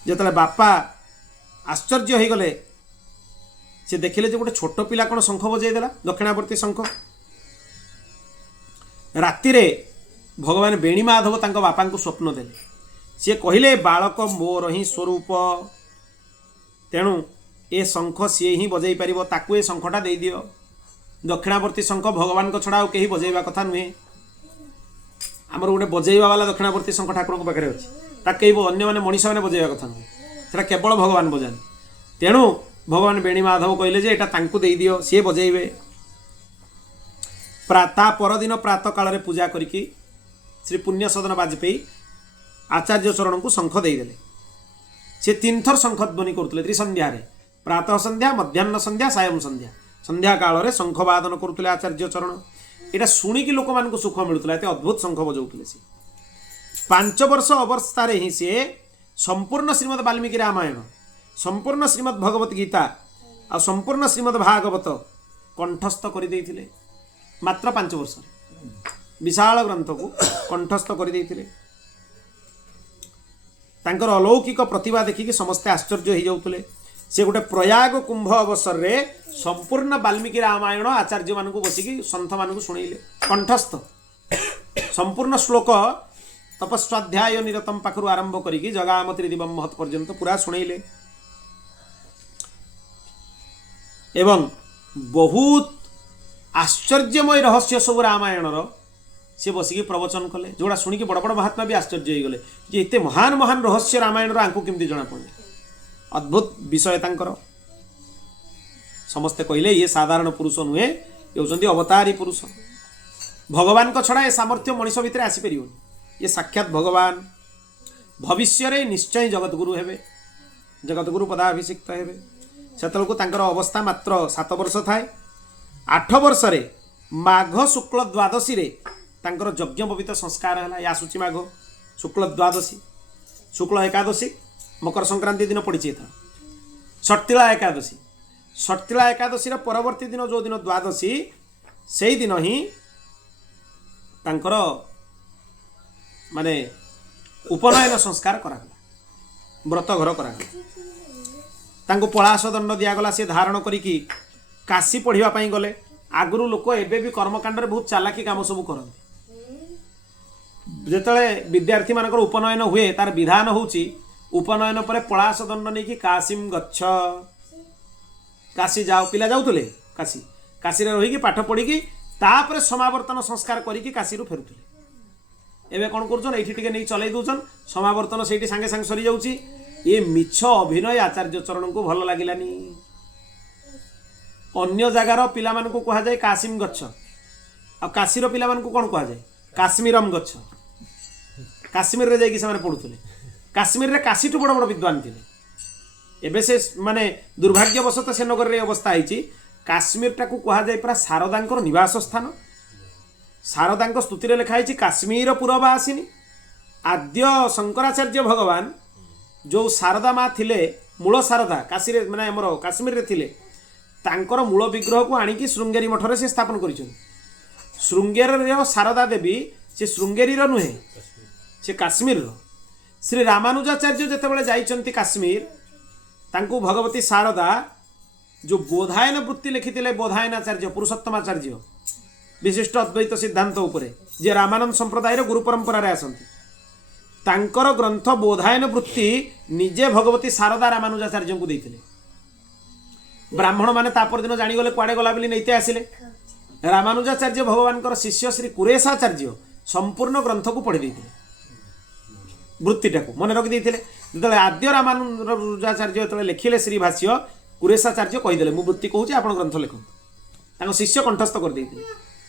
जेतले बापा आश्चर्य हो गले, से देखिले जे गोटे छोट पिला कौन शंख बजेई देला, दक्षिणावर्ती शंख। राति रे भगवान बेणी माधव तांको बापा को स्वप्न देले, सी कहले बालक मोर ही स्वरूप, तेणु ए शंख सी ही बजई पार, ताकू ए शंखटा दे दियो। दक्षिणावर्ती शंख भगवान को छड़ा कहीं बजेଇବା कथा नुहे। आमर गोटे बजेଇବା वाला दक्षिणावर्ती शंख ठाकुर को पाखे अच्छी, कहीं अन्य मैंने मनीष मैंने बजेଇବା कथा नुहे, से केवल भगवान बजानी। तेणु भगवान बेणी माधव कहले जे एटा तांकु दे दियो, सी बजेइबे। ता परदिन प्रातः काल रे पूजा करिकी श्री पुण्य सदन वाजपेयी आचार्य चरण को शंख देदेले। से 3 थर शंख ध्वनि करुले त्रिसंध्या, प्रातः संध्या, मध्याह्न संध्या, सायं संध्या। संध्या काल रे शंख वादन करुले आचार्य चरण। यहाँ शुणिकी लोक मान सुख मिलूला, एत अद्भुत शंख बजाउले। सी 5 वर्ष अवस्था ही सी संपूर्ण श्रीमद वाल्मीकि रामायण, संपूर्ण श्रीमद भगवत गीता आ संपूर्ण श्रीमद भागवत कंठस्थ कर देइथिले। मात्र 5 वर्ष विशाल ग्रंथ को कंठस्थ कर देइथिले। तांकर अलौकिक प्रतिभा देखिकी समस्ते आश्चर्य हो जाउथले। से गोटे प्रयाग कुंभ अवसर रे संपूर्ण वाल्मीकि रामायण आचार्य मान को बसिकी सन्थ मान को शुणेले कंठस्थ। संपूर्ण श्लोक तपस्वाध्याय निरतम पाखु आरंभ करिकी जगामति दिवम महत पर्यंत पूरा शुणेले। एवं बहुत आश्चर्यमय रहस्य सब रामायणर से बसिकी प्रवचन कले, जोड़ा शुणिकी बड़ बड़ महात्मा भी आश्चर्य हो गले कि एते महान महान रहस्य रामायण आंकु केमती जना पड़े। अद्भुत विषय तांकर। समस्ते कहले ये साधारण पुरुष नुहे, ये होचंदी अवतारी पुरुष। भगवान को छड़ा ये सामर्थ्य मनीष भितर आसी परियोनी। ये साक्षात भगवान भविष्य रे निश्चय जगतगुरु हेबे, जगतगुरु पदाभिषिक्त हेबे। सेतलको तांकर अवस्था मात्र 7 वर्ष थाए। 8 वर्ष रे माघ शुक्ल द्वादशी रे तांकर यज्ञोपवीत संस्कार है। या सूची माघ शुक्ल द्वादशी, शुक्ल एकादशी मकर संक्रांति दिन पड़ी। षट्तिला एकादशी, षट्तिला एकादशी परवर्ती दिन जो दिन द्वादशी, से दिन ही तांकर माने उपनयन संस्कार करागला, व्रत घर करागला। तांको पलाश दंड दिगला। से धारण करिकी काशी पढ़ापी गले। आगुरु लोक एबे भी कर्मकांड बहुत चालाकी काम सब करते। जिते विद्यार्थी मानकर उपनयन हुए तार विधान होची उपनयन पर पलाश दंड नहीं कि काशीम गच्छ, काशी जाओ। पिला जाऊले काशी, काशी रे रही पाठ पढ़ी तापर समावर्तन संस्कार करिकी काशीरू फेरुथिले एबे कोन करछन एठी टिके नै चलै दोछन समावर्तन सेठी संगे संग सरी जाउची ए मिछ अभिनय आचार्य चरण को भल लागिलानी अन्य जगार पिला मान को कहा जाए कासिम गच्छ आ काशीर पिला मान को कोन कहा जाए काश्मीरम गच्छ काश्मीर रे जाई कि से पढुथिले काश्मीर रे काशीटु बड़ बड़ विद्वान थिले एबे से माने दुर्भाग्यवशत से नगर रे अवस्था आइची काश्मीर टाकू कहा जाए पूरा शारदांकर निवास स्थान शारदांक स्तुति लिखा है काश्मीर पुरवासिनी आद्य शंकराचार्य भगवान जो शारदा माँ थिले मूल शारदा काशी रे माने हमर काश्मीर रे थिले तांकर मूल विग्रह को आनिकी श्रृंगेरी मठरे से स्थापन करिछन श्रृंगेर रे शारदा देवी से श्रृंगेरी रो नुहे से काश्मीर रो श्री रामानुजाचार्य जेतेबेले जाइछंती काश्मीर तांको भगवती शारदा जो बोधायन वृत्ति लिखिथिले बोधायनाचार्य पुरुषोत्तमाचार्य विशिष्ट अद्वैत सिद्धांत उपरे जे रामानंद संप्रदाय रो गुरु परंपरा रे आसंती तांकर ग्रंथ बोधायन वृत्ति निजे भगवती शारदा रामानुजाचार्य को देइथिले ब्राह्मण माने तापर दिन जानी गले कुआडे गला बेली नैते आसिले रामानुजाचार्य भगवान शिष्य श्री कुरेशाचार्य संपूर्ण ग्रंथ को पढ़ी देइथिले वृत्तिटा को मन रखी देइथिले जेतले आद्य रामानुजाचार्य जेतले लिखिले श्री भाष्य कुरेशाचार्य कहीदेले मु वृत्ति कहूँ आप ग्रंथ लिखु तांको शिष्य कंठस्थ कर देइथिले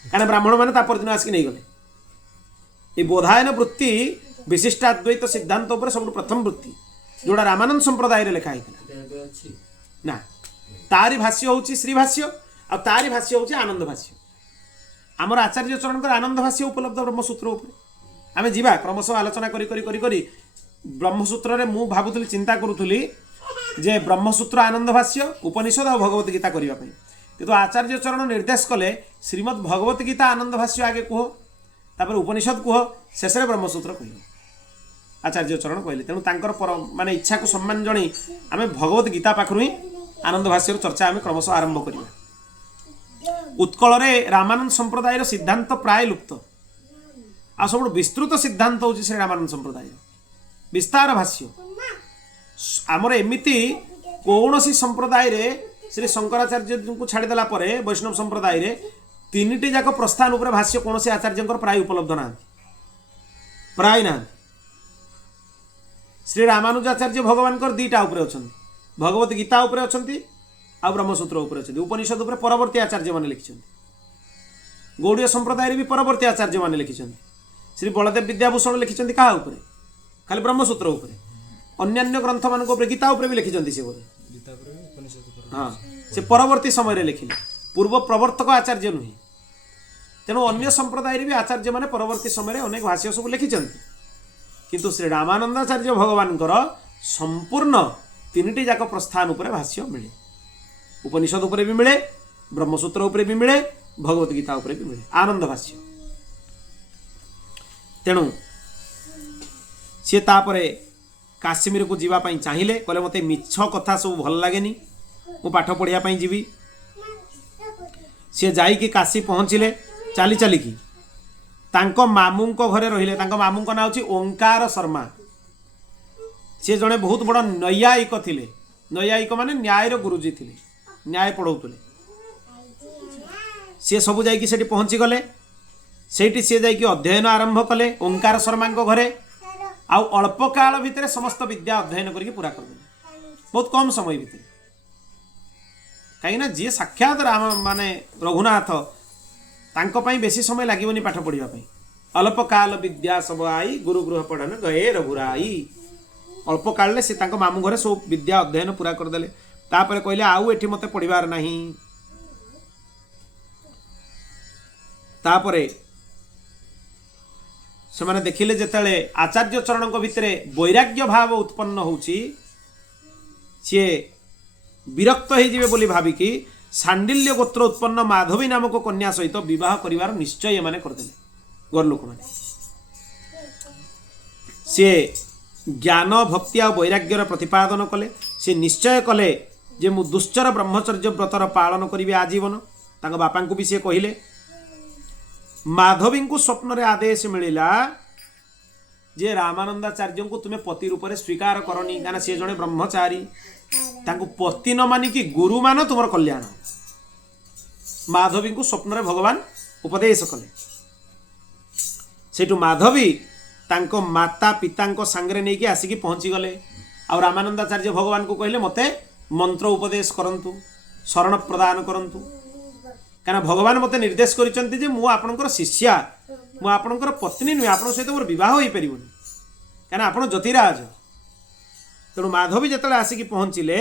कारण ब्राह्मण माने तापर दिन आसिक नहीं गले ये बोधायन वृत्ति विशिष्टाद्वैत सिद्धांत उपर सब प्रथम वृत्ति जोड़ा रामानंद संप्रदाय रे लिखा है ना तारी भाष्य होची श्री भाष्य आ तारी भाष्य होची आनंद भाष्य आमर आचार्य चरण आनंद भाष्य उपलब्ध ब्रह्मसूत्र उपरे आमे जीवा क्रमशः आलोचना करी करी करी करी ब्रह्मसूत्र रे मु भाबुतली चिंता करूथली जे ब्रह्मसूत्र आनंद भाष्य उपनिषद और भगवत गीता करिवा पई किंतु आचार्य चरण निर्देश कले श्रीमद् भगवत गीता आनंद भाष्य आगे कह तापर उपनिषद कह शेष ब्रह्मसूत्र कह आचार्य चरण कहले तेणु तांकर पर माने इच्छा को सम्मान जणी आमे भगवत गीता पाखरु ही आनंद भाष्यर चर्चा आमे क्रमशः आरंभ करिवा उत्कल रे रामानंद संप्रदायर सिद्धांत प्राय लुप्त आ सब विस्तृत सिद्धांत होची श्री रामानंद संप्रदाय विस्तार भाष्य आमर एमिति कौनसी संप्रदाय रे श्री शंकराचार्य को छाड़देला परे वैष्णव संप्रदाय रे तीनिटी जाक प्रस्थान उपरे भाष्य कौनसी आचार्य प्राय उपलब्ध ना प्राय ना श्री रामानुजाचार्य भगवान दीटा उपरे अछंती भगवत गीता उपरे अछंती आ ब्रह्मसूत्र उपरे अछंती उपनिषद उपरे परवर्ती आचार्य माने लिखिछंती गौड़ीय संप्रदाय रे भी परवर्ती आचार्य माने लिखिछंती श्री बलदेव विद्याभूषण लिखिछंती का उपरे खाली ब्रह्मसूत्र उपरे अन्यान्य ग्रंथ मान गीता उपरे भी लिखिछंती से बोले हाँ से परवर्ती समय रे लिखिले पूर्व प्रवर्तक आचार्य नुहे तेणु अन्य संप्रदाय रे भी आचार्य माने परवर्ती समय रे अनेक भाष्य सब लिखिछंती किंतु श्री रामानंदाचार्य भगवान संपूर्ण तीनिटी जाक प्रस्थान उपरे भाष्य मिले उपनिषद उपरे भी मिले ब्रह्मसूत्र उपरे भी मिले भगवत गीता उपरे भी मिले आनंद भाष्य तेणु सी तापरे काश्मीर को जीवा पई चाहिए कहले मते मिछ कथा सब भल लागेनी मु पाठ पढ़िया पई जीवी सी जाई कि काशी पहुँचिले चली चली की तांको मामू को घरे रहिले तांको मामू को ना होची ओंकार शर्मा सी जड़े बहुत बड़ नैयायिक थिले नैयायिक माने न्याय रो गुरुजी थिले न्याय पढ़ौतले सी सब जाई कि सेठी पहुँची गले सेठी सी जाई कि अध्ययन आरंभ कले ओंकार शर्मा को घरे आउ अल्प काल भितर समस्त विद्या अध्ययन करके पूरा कर बहुत कम समय भितर कहीं जी साक्षात राम माने रघुनाथ तांको पई बेसी समय लागबनी पाठ पढ़िया पई अल्प काल विद्या सब आई गुरु गृह पढ़न गए रघुराई अल्प काल से तांको मामू घरे सब विद्या अध्ययन पूरा कर देले तापरे कहले आउ एठी मते पढ़िबार नाही तापरे से माने देखिले जेतले आचार्य चरण भितर वैराग्य भाव उत्पन्न होची सी विरक्त हो जिवे बोली भाविकी सांडिल्य गोत्र उत्पन्न माधवी नामक कन्या सहित विवाह करिवार निश्चय माने करदेले घर लोक माने सी ज्ञान भक्ति और वैराग्यर प्रतिपादन कले सी निश्चय कले जे मु दुश्चर ब्रह्मचर्य व्रतर पालन करिवे आजीवन तांको बापा को भी सी कहिले माधवी को स्वप्न रे आदेश मिलिला जे रामानंदाचार्य को तुम्हें पति रूप में स्वीकार करनी क्या सी जड़े ब्रह्मचारी तांको पति न मानिकी गुरु मान तुम कल्याण माधवी को स्वप्न रे भगवान उपदेश कले सेठू माधवी तांको माता पिता सांगरे नहीं आसिकी पहुँची गले आ रामानंदाचार्य भगवान को कहले मते मंत्र उपदेश करंतु शरण प्रदान करंतु कारण भगवान मते निर्देश करिसंती जे मु आपनकर शिष्या मु आपनकर पत्नी नुहे आपन सहित मोर विवाह होई परिबोनी कारण आपण ज्योतिराज तेणु माधवी जेतले आसिकी पहुँचिले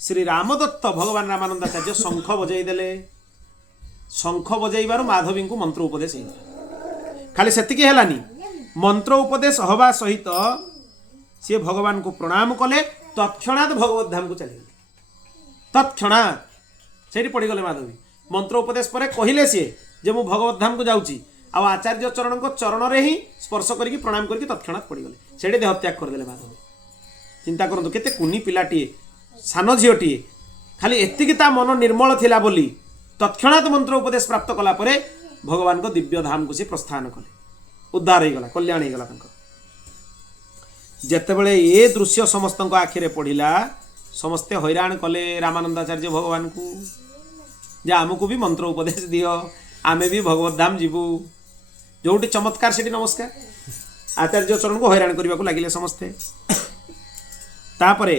श्री रामदत्त भगवान रामानंदाचार्य शंख बजाई देले शंख बजाइबार माधवी को मंत्र उपदेश हो खाली सेतिकी हेलानी मंत्र उपदेश हवा सहित सी भगवान को प्रणाम कले तत्क्षणात भगवत धाम को चली तत्क्षणात से पड़गले माधवी मंत्र उपदेश पर कहले सी जे मु भगवत धाम को जाऊँगी आचार्य चरण को चरण रे ही स्पर्श करके प्रणाम करके तत्क्षणात पड़गले से देह त्याग करदे माधवी चिंता करंतु केते कुनी पिलाटीए सान झीटीए खाली एतिकी ता मन निर्मल थिला बोली तत्क्षणात मंत्र उपदेश प्राप्त कला परे भगवान को दिव्य धाम को से प्रस्थान कले उद्धार हो गला कल्याण हो गला जेतेबेले ये दृश्य समस्त आखिरे पड़िला समस्ते हैरान कले रामानंदाचार्य भगवान को जे आमको भी मंत्र उपदेश दियो आमे भी भगवत धाम जीवु जोटी चमत्कार से नमस्कार आचार्य चरण को हैरान करने को लगिले समस्ते तापरे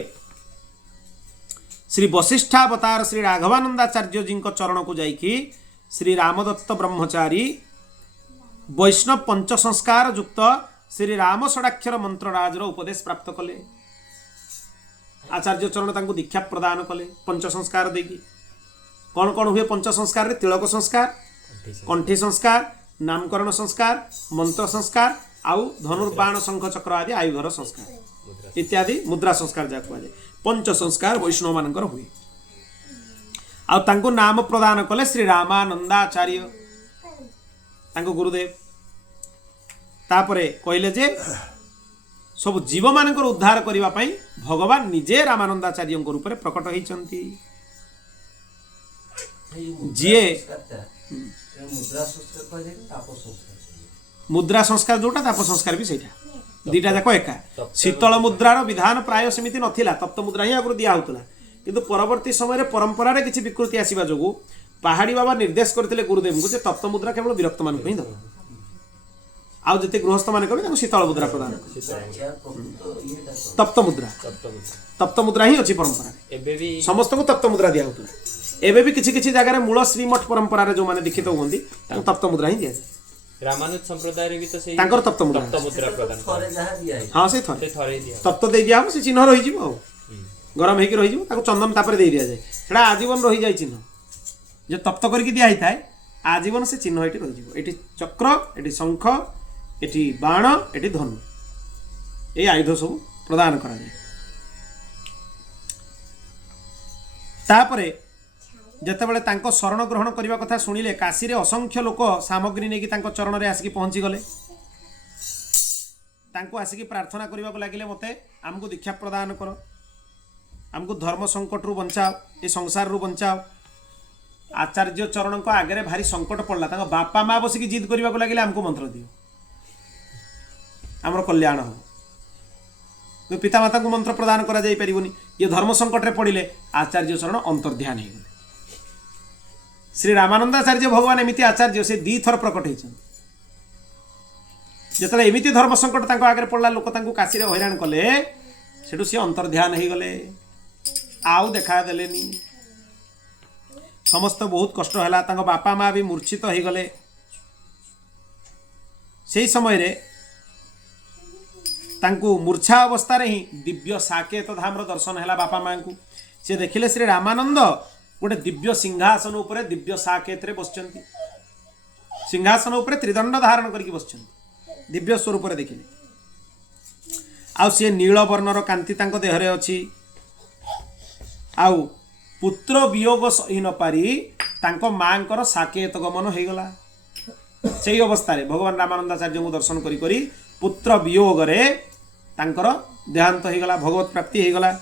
श्री वशिष्ठावतार श्री राघवानंदाचार्य जी चरण को जाइकी श्री रामदत्त ब्रह्मचारी वैष्णव पंच संस्कार युक्त श्री राम षडाक्षर मंत्रराजर उपदेश प्राप्त कले आचार्य चरण तांको दीक्षा प्रदान कले पंच संस्कार देकी कौन कौन हुए पंच संस्कार रे तिलक संस्कार कंठी संस्कार नामकरण संस्कार मंत्र संस्कार आउ धनुर्बाण शंख चक्र आदि आयुधर संस्कार इत्यादि मुद्रा संस्कार जा कहुए पंच संस्कार वैष्णव मानकर हुए आउ तांको नाम प्रदान कले श्री रामानंदाचार्य तांको गुरुदेव तापरे कहले जे सब जीव मानकर उद्धार करिवा पई भगवान निजे रामानंदाचार्य रूप में प्रकट होइचंती जीए मुद्रा संस्कार जोटा ताप संस्कार भी सहीटा दीटा जाक एका शीतल मुद्रार विधान प्राय सेमिति नथिला तप्त मुद्रा ही आगु दिया होतला किंतु परवर्ती समय परंपरा रे किछि विकृति आसीबा जोगु पहाड़ी बाबा निर्देश करथिले गुरुदेव को जे तप्त मुद्रा केवल विरक्त मान ही दो आउ जते गृहस्थ मान कबे शीतल मुद्रा प्रदान तप्त मुद्रा ही अछि परंपरा समस्त को तप्त मुद्रा दिया होतला एबे भी किछि किछि जगह मूल श्रीमठ परंपरा रे जो माने दीक्षित होंदी तांको तप्त मुद्रा ही दिया जाय रामानुज संप्रदाय रे भी तो सेही तांकर तप्त मुद्रा प्रदान हां से थरे तप्त दे दिया हम से चिन्ह रहि जिवो गरम हेकि रहि जिवो ताको चंदन तापर दे दिया जाय सेडा आजीवन रहि जाय चिन्ह जे तप्त करके दिया हिताय आजीवन से चिन्ह एटी रहि जिवो एटी चक्र एटी शंख एटी बाण एटी धनु ए आयुध सब प्रदान करा जाय तापरे जेतेबेले तांको शरण ग्रहण करने कथा शुणिले काशी रे असंख्य लोक सामग्री नहीं तांको चरण रे आसिकी पहुँची गले तांको आसिकी प्रार्थना करने को लगिले मते आमको दीक्षा प्रदान करो आमको धर्म संकट रु बचाओ ये संसार रु बचाओ आचार्य चरण को आगे भारी संकट पड़ला तांको बापा माँ बसिकी जिद करने को लगिले आमको मंत्र दियो आमर कल्याण हो पितामाता को मंत्र प्रदान करा जाई परिबोनी ये धर्म संकट रे पड़िले आचार्य चरण अंतर्ध्यान हो गले श्री रामानंदाचार्य भगवान एमती आचार्य से दी थर प्रकट होती जिते एमती धर्म संकट तांको आगे पड़ला लोक तांको काशी रे हैरान कले सेठू सी अंतर्ध्यान हो गले आउ देखा देलेनी समस्त बहुत कष्ट है तांको बापा माँ भी मूर्छित हो गले से समय रे तांको मूर्छा अवस्था रे ही दिव्य साकेत धाम दर्शन है बापा माँ को से देखिले श्री रामानंद गोटे दिव्य सिंहासन उपरे दिव्य साकेत रे बसचंती सिंहासन उपरे त्रिदंड धारण करके बसचंती दिव्य स्वरूप रे देखिले आउ से नील वर्णर कांति तांको देहरे अछि आउ पुत्र वियोग सही न पारी तांको मांकर साकेत गमन हो गला से अवस्था रे भगवान रामानंदाचार्य को दर्शन करी करी पुत्र वियोग रे तांकर देहांत हो गला भगवत प्राप्ति हो गला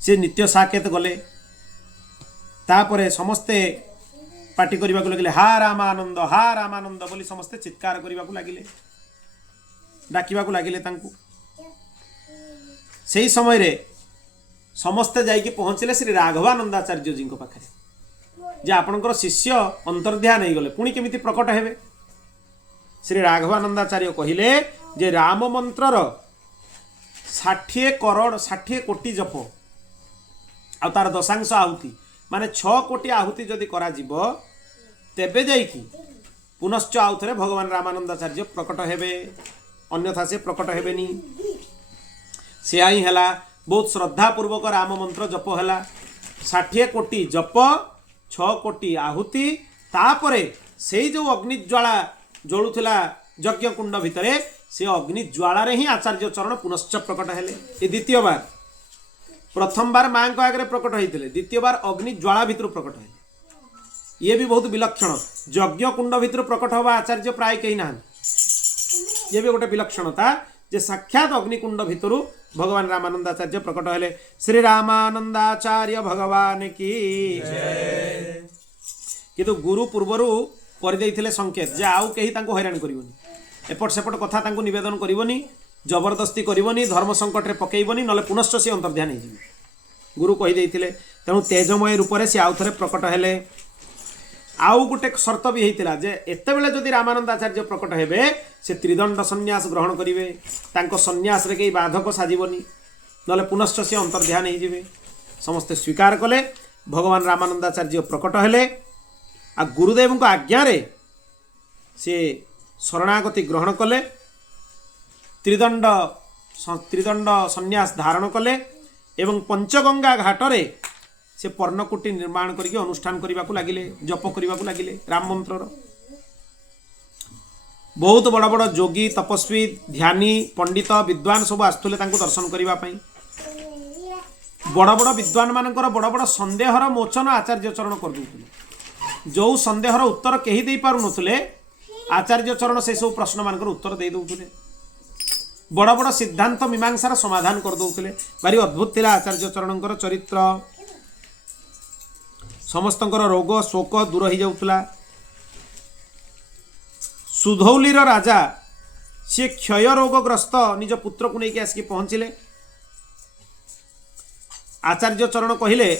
से नित्य साकेत गले तापरे समस्ते पार्टी करने को लगे हा रामानंद बोली समस्ते चित्कार करने को लगिले डाकिबा को लगिले तांको सही समय रे समस्ते जाइए पहुँचले श्री राघवानंदाचार्य जी पाखे जे आपणकर शिष्य अंतर्ध्यान हो गले पुणी केमिति प्रकट हेबे। श्री राघवानंदाचार्य कहिले जे राम मंत्रर 60 कोटी जप आ तार दशांश आहुति माने 6 कोटी आहुति जदि करा जीवो तेबे जाइकी पुनश्च आउ थे भगवान रामानंदाचार्य प्रकट हेबे, अन्यथा से प्रकट हेबेनी। से ही है बहुत श्रद्धापूर्वक राम मंत्र जप है 60 कोटी जप 6 कोटी आहुति तापरे से जो अग्निज्वाला जलुला यज्ञ कुंड भितर से अग्निज्वाला ही आचार्य चरण पुनश्च प्रकट हेले। ये द्वितीय बार, प्रथम बार माँ को आगे प्रकट होते, द्वितीय बार अग्निज्वाला भितर प्रकट हेले। ये भी बहुत विलक्षण, यज्ञ कुंड भितर प्रकट हवा आचार्य प्राय कहीं ना, ये भी गोटे विलक्षणता जे साक्षात अग्निकुंड भितर भगवान रामानंदाचार्य प्रकट हेले। श्री रामानंदाचार्य भगवान की किंतु गुरु पूर्वर कर संकेत जे आउ कहीं हैरान करबनी, एपट सेपट कथा तांको निवेदन करबनी, जबरदस्ती करबनी, धर्म संकट रे पकेइबनी, नले पुनश्च से अंतर्ध्यान हो गुरु कही तेणु तेजमय रूप से आउ थे प्रकट हेले। आउ गोटे शर्त भी होता जे एते बेले जदि रामानंदाचार्य प्रकट हेबे से त्रिदंड संन्यास ग्रहण करेंगे, तांको संन्यास रे कई बाधक साजिबनी, नले पुनश्च से अंतर्ध्यान हो समस्ते स्वीकार कले। भगवान रामानंदाचार्य प्रकट हेले आ गुरुदेव को आज्ञा रे से शरणागति ग्रहण कले, त्रिदंड संन्यास धारण कले एवं पंचगंगा घाटरे से पर्णकुटी निर्माण करके अनुष्ठान करने को लगिले, जप करने को लगिले राम मंत्रर। बहुत बड़ बड़ जोगी तपस्वी ध्यानी पंडित विद्वान सब आसुले दर्शन करने, बड़ बड़ विद्वान मानकर बड़ बड़ संदेहर मोचन आचार्य चरण करदे। जो संदेहर उत्तर कहीं दे पारु नथुले आचार्य चरण से सब प्रश्न मानकर उत्तर दे दउथुले, बड़ बड़ सिद्धांत मीमांसार समाधान कर दउथुले। भारी अद्भुत थिला आचार्य चरणकर चरित्र। समस्तंकर रोग शोक दूर हो जाउथुला। सुधौलीर राजा सी क्षय रोगग्रस्त निज पुत्र को लेकिन आसिक पहुँचले। आचार्य चरण कहिले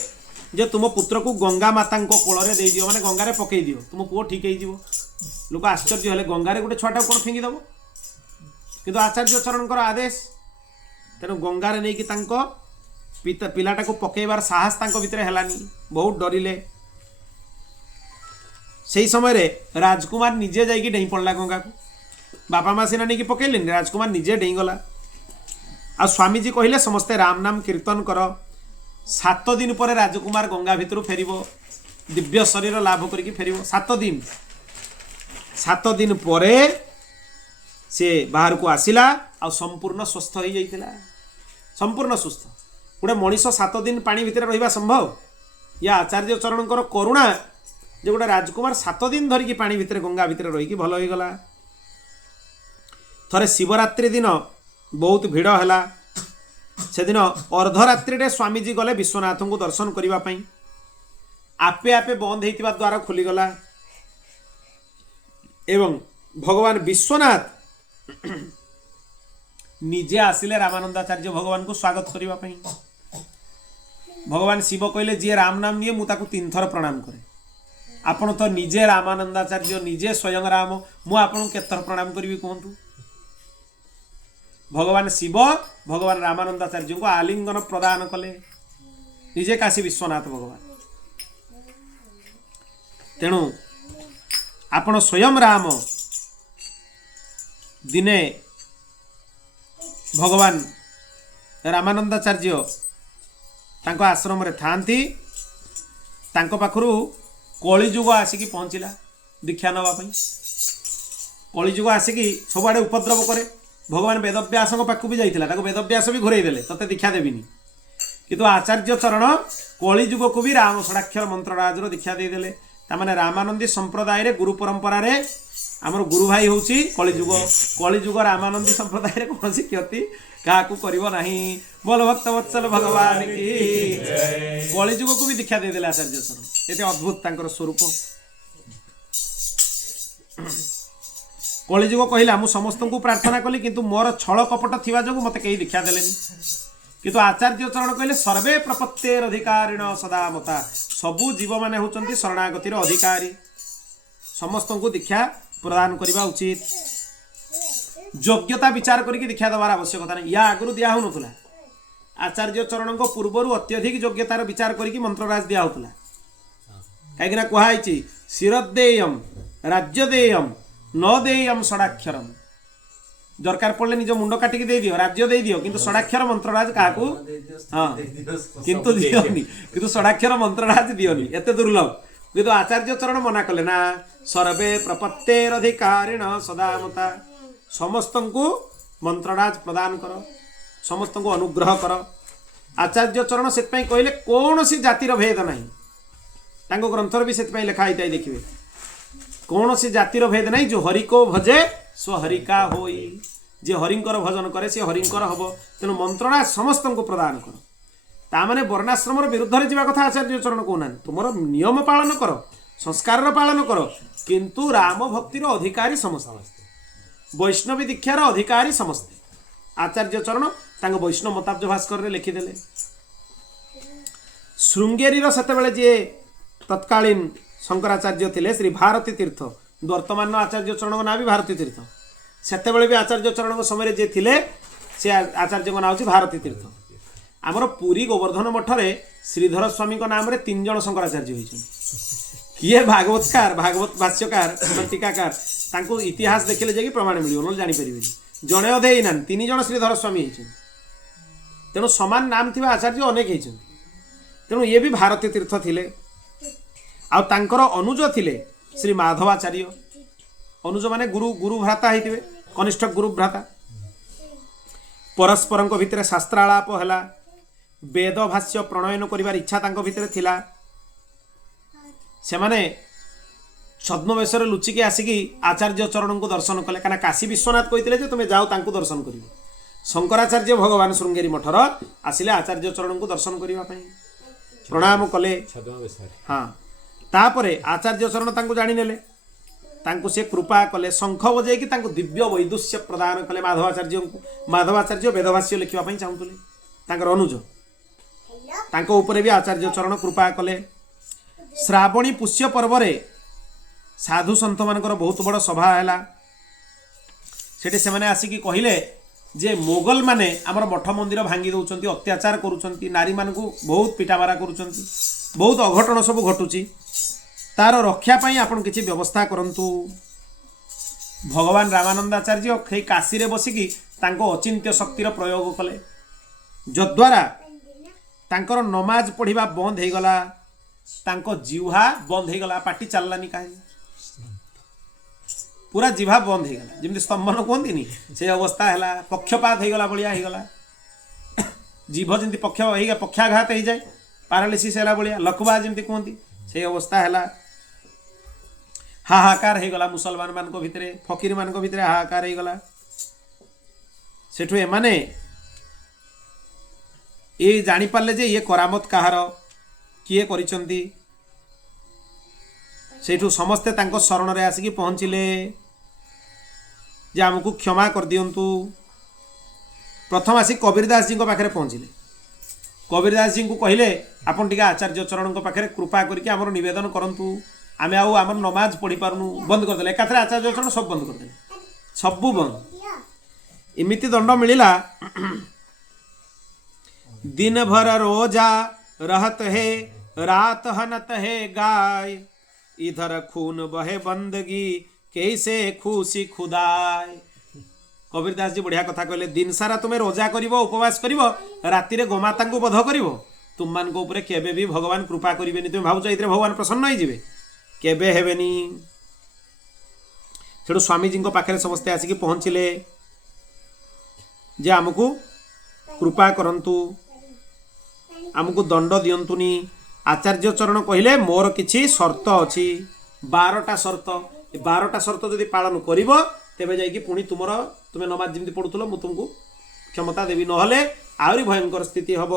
जे तुम पुत्र को गंगा माता कोल दे दियो, माने गंगारे पकई दियो, तुम पुओ ठीक हो। लोक आश्चर्य हेले गंगारे गोटे छुआटा कौन फिंगी दब, किंतु आचार्य चरणकर आदेश। तेणु गंगारे नहीं कि पिलाटा को पकेबार साहस तांको भितरे हेलानी, बहुत डरिले। से समय रे राजकुमार निजे जाइए डेई पड़ला गंगा को, बापा माँ सीना नहीं पकेले, राजकुमार निजे डेई गला। आ स्वामीजी कहले समस्ते राम नाम कीर्तन कर, 7 दिन पर राजकुमार गंगा भितर फेर दिव्य शरीर लाभ करके फेर। 7 दिन पर से बाहर को आसिला आ संपूर्ण स्वस्थ हो जाइतिला, संपूर्ण सुस्थ। गोटे मनीष 7 दिन पानी भितर रहिबा संभव? या आचार्य चरणकर करुणा जे गोटे राजकुमार 7 दिन धरिकी पानी भितर गंगा भितर रहीकि भल हो गला। थरे शिवरात्रि दिन बहुत भिड़ है, से दिन अर्धरात्रि स्वामीजी गले विश्वनाथ को दर्शन करने, आपे आपे बंद होता द्वार खोलीगला एवं भगवान विश्वनाथ निजे आसिले रामानंदाचार्य भगवान को स्वागत करने। भगवान शिव कहले जी राम नाम निये मु ताकू 3 थर प्रणाम करे, आपण तो निजे रामानंदाचार्य निजे स्वयं राम, मु आपन केतर प्रणाम करी कहतु। भगवान शिव भगवान रामानंदाचार्य को आलिंगन प्रदान कले, निजे काशी विश्वनाथ भगवान। तेणु आपण स्वयं राम दिने भगवान रामानंदाचार्य तांको आश्रम रे थांती, तांको पाखरु कलिजुग आसिकी पहुँचला दीक्षा नवा पई। कलिजुग आसिकी सबुआडे उपद्रव करे। भगवान वेदव्यास पाखु भी जाइतिला, ताको वेदव्यास भी घुरई देले तते दीक्षा देबिनी, किंतु आचार्य चरण कलिजुग को भी राम षडाक्षर मंत्रराजर दीक्षा दे देले। तामाने रामानंदी संप्रदाय रे गुरु परंपरा रे आमर गुरु भाई होउची कलिजुग। कलिजुग रामानंदी संप्रदाय रे कोनसी क्षति काकू करिवो नाही। बोल भक्त वत्सल भगवान की कलिजुग को भी दीक्षा दे देले आचार्य चरण। एते अद्भुत तांकर स्वरूप। कलिजुग कहला मु समस्त को प्रार्थना कली, किंतु मोर छल कपट थिबा जोगु मते कई दीक्षा देलेनी। किंतु आचार्य चरण कहले सर्वे प्रपत्तेर अधिकारिण सदा मता, सबु जीव माने होचंती शरणागतिर अधिकारी समस्त को दीक्षा प्रदान करने उचित योग्यता विचार करके दीक्षा देवार आवश्यकता नहीं या आगु दिया होनुला आचार्य चरण को पूर्वर अत्यधिक योग्यतार विचार करके मंत्रराज दिया होता कहीं कहुई शिरदेयम राज्यदेयम न देयम षडाक्षरम दरकार पड़े निज मुंड काटिकी दे दियो राज्य दे दियो किंतु षडाक्षर मंत्रराज क्या हाँ किंतु दियोनी किंतु षडाक्षर मंत्रराज दियोनी एते दुर्लभ किंतु आचार्य चरण मना कले ना सर्वे प्रपत्तेरधिकारिण सदामता समस्त को मंत्रराज प्रदान कर समस्त को अनुग्रह कर आचार्य चरण से कहले कौन सी जातिर भेद नहीं तांको ग्रंथर भी से लिखा ही देखिए कौन सी जातिर भेद नहीं जो हरि को भजे स्व हरिका होई जे हरिंकर भजन करे से हरिंकर हब तेणु मंत्रराज समस्त को प्रदान कर ताने वर्णाश्रम विरुद्ध में जावा कथा आचार्य चरण कहना तुम नियम पालन कर संस्कार पालन कर किंतु राम भक्तिर अधिकारी समस्त वैष्णवी दीक्षार अधिकारी समस्ते आचार्य चरण तांको वैष्णव मताब्ज भास्कर लिखिदेले श्रृंगेरी सेतेबेले जे तत्कालीन शंकराचार्य थिले श्री भारती तीर्थ वर्तमान आचार्य चरण ना भी भारती तीर्थ सेतेबेले भी आचार्य चरण समय जे थिले से आचार्य ना हूँ भारती तीर्थ आमर पुरी गोवर्धन मठरे श्रीधर स्वामी नाम रे 3 जन शंकराचार्य होइछन किए भागवतकार भागवत भाष्यकार टीकाकार तांको इतिहास देखिले जे प्रमाण मिलियो न जानि परिबे जणे अधे ना 3 जन श्रीधर स्वामी होइछन तेणु समान नाम थिबा आचार्य अनेक होइछन तेणु ये भी भारती तीर्थ थिले आ तांकर अनुज थिले श्री माधवाचार्य अनुज माने गुरु गुरु भ्राता होइतिबे कनिष्ठ गुरु भ्राता परस्पर भितर शास्त्रालाप है वेद भाष्य प्रणयन करिवार इच्छा तांको भितर थिला से माने छद्मवेशर लुचिकी आसिकी आचार्य चरण को दर्शन कले कना काशी विश्वनाथ कहते जे तुम जाओ तांको दर्शन कर शंकराचार्य भगवान श्रृंगेरी मठर आसिले आचार्य चरण को दर्शन करने प्रणाम कले हाँ तापरे आचार्य चरण तांको जानी नेले तांको से कृपा कले शंख बजे कि तांको दिव्य वैदुष्य प्रदान कले माधवाचार्य वेदभाष्य लिखा चाहूले तांकर अनुज तांको उपरे भी आचार्य चरण कृपा कले श्रावणी पुष्य पर्व साधु सन्त मानकर बहुत बड़ सभा है सेठी से माने आसिकी कहले जे मोगल माने आमर मठ मंदिर भांगी दौरान अत्याचार करुँच नारी मान बहुत पिटामारा करुँच बहुत अघटन सब घटुची तार रक्षा पाई आपण किसी व्यवस्था करंतु भगवान रामानंदाचार्य खै काशी रे बसिकी तांको अचिंत्य शक्तिर प्रयोग कले जद्वारा तांकर नमाज पढ़िबा बंद हो गला तांको जिह्वा बंद हो गला पाटी चललानी काहे पूरा जिह्वा बंद हो गला जेमति स्तंभन कहंतिनी से अवस्था हैला पक्षपात हो गला बलिया हो गला जीभ जेमति पक्षाघात हो जाए पैरालिसिस हैला बलिया लकवा जेमति कहंती से अवस्था हैला हाहाकार हो गला मुसलमान मान को भितरे फकीर मान को भितरे हाहाकार हो गला सेठु एमाने ये जानी पारले जे ये करामत कहार किए करिसंती सेठु समस्ते तांको शरण रे आसिकी पहुँचिले जे आमको क्षमा कर दियंतु प्रथम आसी कबीरदास जी को पाखरे पहुँचिले कबीरदास जी को कहले आपन टिका आचार्य चरण को पाखरे कृपा करके आमर निवेदन करंतु आमे आउ आमर नमाज पढ़ी पारनु बंद कर देले एकाथरे आचार्य चरण सब बंद कर देले सबु बंद इमिति दंड मिलिला दिन भर रोजा रहत है रात हनत है गाय इधर खून बहे बंदगी कैसे खुशी खुदाय कबीरदास जी बढ़िया कथा कहले दिन सारा तुम्हें रोजा करिवो उपवास करिवो राति रे गोमाता को बध करिवो तुम मान को ऊपर केबे भी भगवान कृपा करिवेनी तुम भावुच इतरे भगवान प्रसन्न होई जिवे केबे हेबेनी सेठु स्वामी जी को पाखरे समस्ते आसिकी पहुँचिले जे आमको कृपा करंतु आमको दंड दियंतुनी आचार्य चरण कहले मोर किछि शर्त अछि 12टा शर्त 12टा शर्त जदि पालन करिवो तेबे जाइकी पुणी तुम्हें नमाज जमी पढ़ुल मु तुमको क्षमता देवी नहले आहरी भयंकर स्थिति हब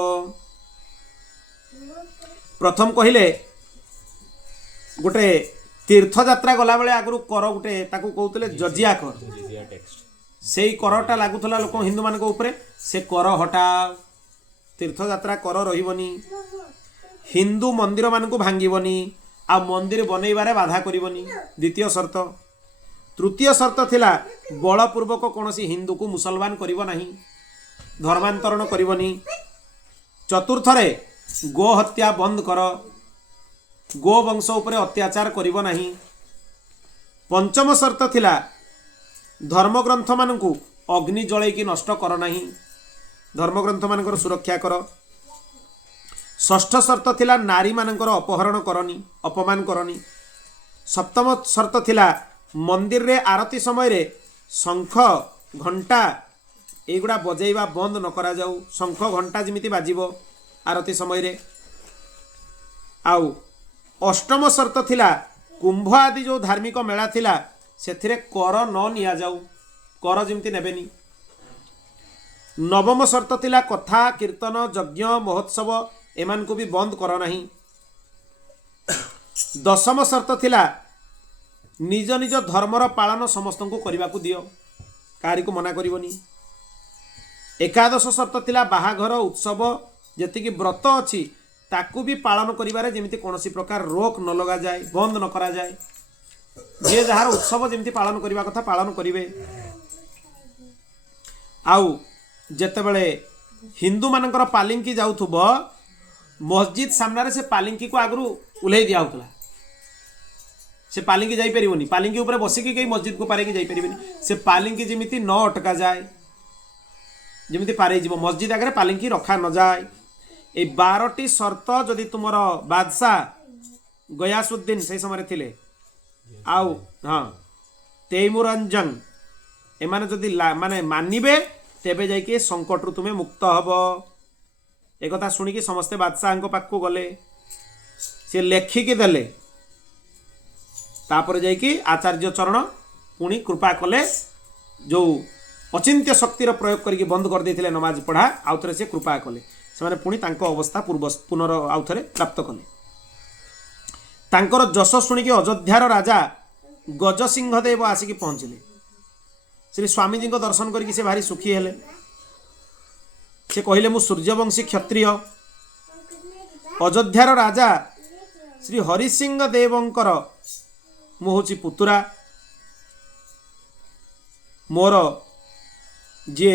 प्रथम कहले गोटे तीर्थ यात्रा गला बेले आगु कर गोटे ताकू कहते जजिया कर से करटा लगुला लोक हिंदू मान से कर हटा तीर्थ यात्रा कर रही हिंदू मंदिर मान भांगीबनी आ मंदिर बनइबारे बाधा करिबनी द्वितीय शर्त। तृतीय शर्त थिला बलपूर्वक कौनसी हिंदू को मुसलमान करिब नाही, धर्मांतरण करिबनी। चतुर्थ रे गो हत्या बंद कर, गो वंश उपरे अत्याचार करिब नाही। पंचम शर्त थिला धर्मग्रंथ मानकु अग्नि जळैकी नष्ट कर नाही, धर्मग्रंथ मानकर सुरक्षा कर। षष्ठ शर्त थिला नारी मानकर अपहरण करनी, अपमान करनी। सप्तम शर्त थिला मंदिर रे आरती समय रे शंख घंटा एगुड़ा बजेଇବା बंद न करा जाऊ, शंख घंटा जिमिति बाजिबो आरती समय रे। आउ अष्टम शर्त थिला कुंभ आदि जो धार्मिक मेला थिला सेथिरे कर न निया जाऊ, कर जिमिति नेबेनी। नवम शर्त थिला कथा कीर्तन यज्ञ महोत्सव एमान को भी बंद कर नाही। दशम शर्त थिला निज निज धर्मर पालन समस्त को करने को दियो, काहारी को मना करिवनी। एकादश शर्त थिला बाहाघर उत्सव जेतिकी व्रत अछि ताकू भी पालन करिबारे जेमिति कोनोसी प्रकार रोक न लगा जाए, बंद न करा जाए। जे जहार उत्सव जेमिति पालन करिबा कथा पालन करिवे। आउ जेतेबेले हिंदू मानकर पालिंकी जाउथुबो मस्जिद सामने से पालिंकी को आगु उल्हे दिया होता, से पालिंकी जाई परिवनी, पालिंकी ऊपर बसिकी कहीं मस्जिद को पारे जाई परिवनी। से पालिंकी जिमिति न अटका जाए, जिमिति पारे जीव मस्जिद आगे पालिंकी रखा न जाए। ए 12टी शर्त जदि तुमर बादशाह गयासुद्दीन से समय थिले आउ हाँ तैमुरंजंग एमाने जदि माने मानिबे तेबे जाइके संकट रु तुमे मुक्त हबो। एक कथा शुणिकी समस्ते बादशाह पाख को गले, सी लेखिकी देले, तापर जाइकी आचार्य चरण पुणी कृपा कले, जो अचिंत्य शक्तिर प्रयोग करके बंद कर देथिले नमाज पढ़ा आउ थरे से कृपा कले, से पुणी तांको अवस्था पूर्व पुनर आउ थरे प्राप्त कले। तांकर जश शुणिकी अयोध्यार राजा गजसिंह देव आसिकी पहुँचले। श्री स्वामीजी को दर्शन करके से भारी सुखी हेले। से कहले मु सूर्यवंशी क्षत्रिय, अयोध्यार राजा श्री हरिसिंह देवंकर मु होची पुतुरा, मोर जे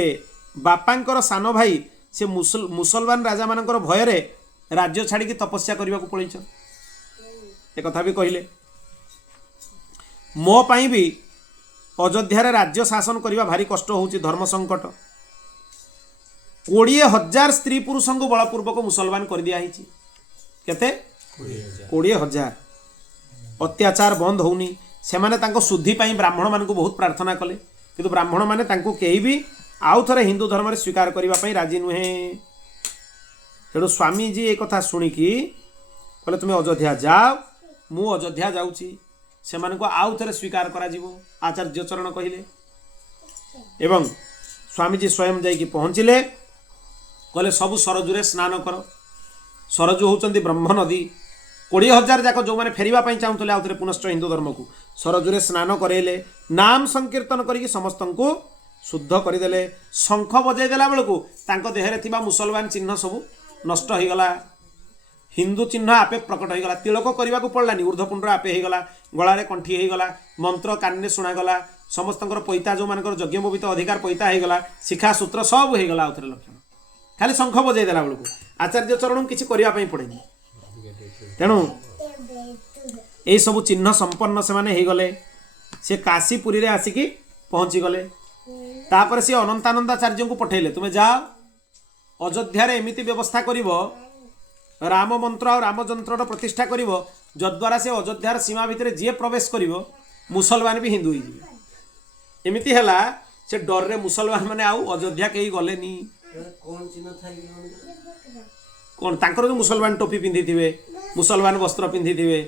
बापांकर सान भाई से मुसलमान राजा मानकर भय रे राज्य छाड़ी तपस्या करने को पड़े। एक कथा भी कहले मो पाई भी अयोध्यार राज्य शासन करने भारी कष्ट होची, धर्म संकट। 20,000 स्त्री पुरुष को बलपूर्वक मुसलमान कर दिया हिची। केते 20,000। अत्याचार बंद होनी। से माने तांको शुद्धि पाई ब्राह्मण मान को बहुत प्रार्थना कले, किंतु ब्राह्मण माने तांको केही भी आउ थरे हिंदू धर्म रे स्वीकार करिबा पई राजी नुहे। तेणु स्वामी जी एक कथा शुणिकी कहले तुम अयोध्या जाओ, मु अयोध्या जाऊची, से माने को आउ थरे स्वीकार करा जीवो, आचार्य चरण कहिले। एवं स्वामी जी स्वयं जाइकी पहुँचिले, कहले सबु सरजुरे स्नान कर। सरजु होचंती ब्रह्म नदी। 20,000 जाक जो मैंने फेरिबा पई चाहुतले आउ थरे पुनश्च हिंदू धर्म को सरजुरे स्नान करेले, नाम संकीर्तन करिकी समस्त को शुद्ध करदेले। शंख बजाई देला बेलू तांको देहरे थिबा मुसलमान चिन्ह सब नष्ट हो गला, हिंदू चिन्ह आपे प्रकट हो गला। तिलक करने को पड़लानी, ऊर्ध्वपुंड आपे हो गला, गलारे कंठी हो गला, मंत्र कान्ने शुणागला, समस्तंकर पैता जो मानकर यज्ञोपवीत अधिकार पैता हो गला, शिखा सूत्र सब हो गला। आउ थरे लक्षण खाली शंख बजाई देला बेलू आचार्य चरण किसी करने पड़ेनी। तेणु यही सब चिन्ह संपन्न से माने गले। से काशीपुरी रे आसिकी पहुँची गले। तापर से अनंतानंदाचार्य को पठेले, तुमे जाओ अयोध्या एमिति व्यवस्था करिवो, राम मंत्र और रामयंत्र प्रतिष्ठा करिवो, जद्वारा से अयोध्यार सीमा भितर जी प्रवेश करिवो मुसलमान भी हिंदू हो जाए। एमिति हैला से डर रे मुसलमान माने आउ अयोध्या कहीं गलेनी। कौन तांकर जो मुसलमान टोपी पिंधि थिबे, मुसलमान वस्त्र पिंधि थिबे,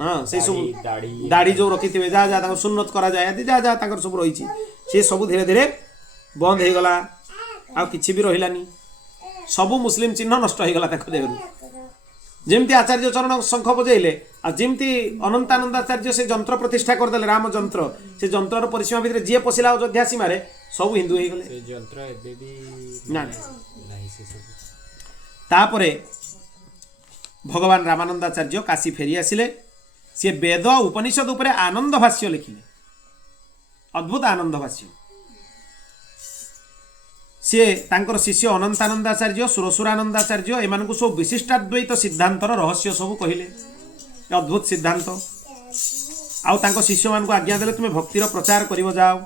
हाँ से सब दाढ़ी जो रखी थे जहाँ जहाँ सुन्नत करा जाए जहाँ जहाँ तक सब रही से सब धीरे धीरे बंद हो गला। आ किछि भी रहिलानी, सबु मुस्लिम चिन्ह नष्ट हो गला देहरु। जमती आचार्य चरण शंख बजाइले आ जमती अनंतानंदाचार्य से जंत्र प्रतिष्ठा करदेले, राम जंत्र से जंत्र परिसीमा भितर जी पशिला अयोध्या सीमा सब हिंदू हो गले। तापरे भगवान रामानंदाचार्य काशी फेरी आसिले सी वेद उपनिषद उपरे आनंद भाष्य लिखिले अद्भुत आनंद भाष्य सी तांकर शिष्य अनंतानंदाचार्य सुरसुरानंदाचार्य एमानकु सब विशिष्टाद्वैत सिद्धांतर रहस्य सब कहिले अद्भुत सिद्धांत आउ तांको शिष्य मानकु आज्ञा देले तुमे भक्तिर प्रचार करिवो जाओ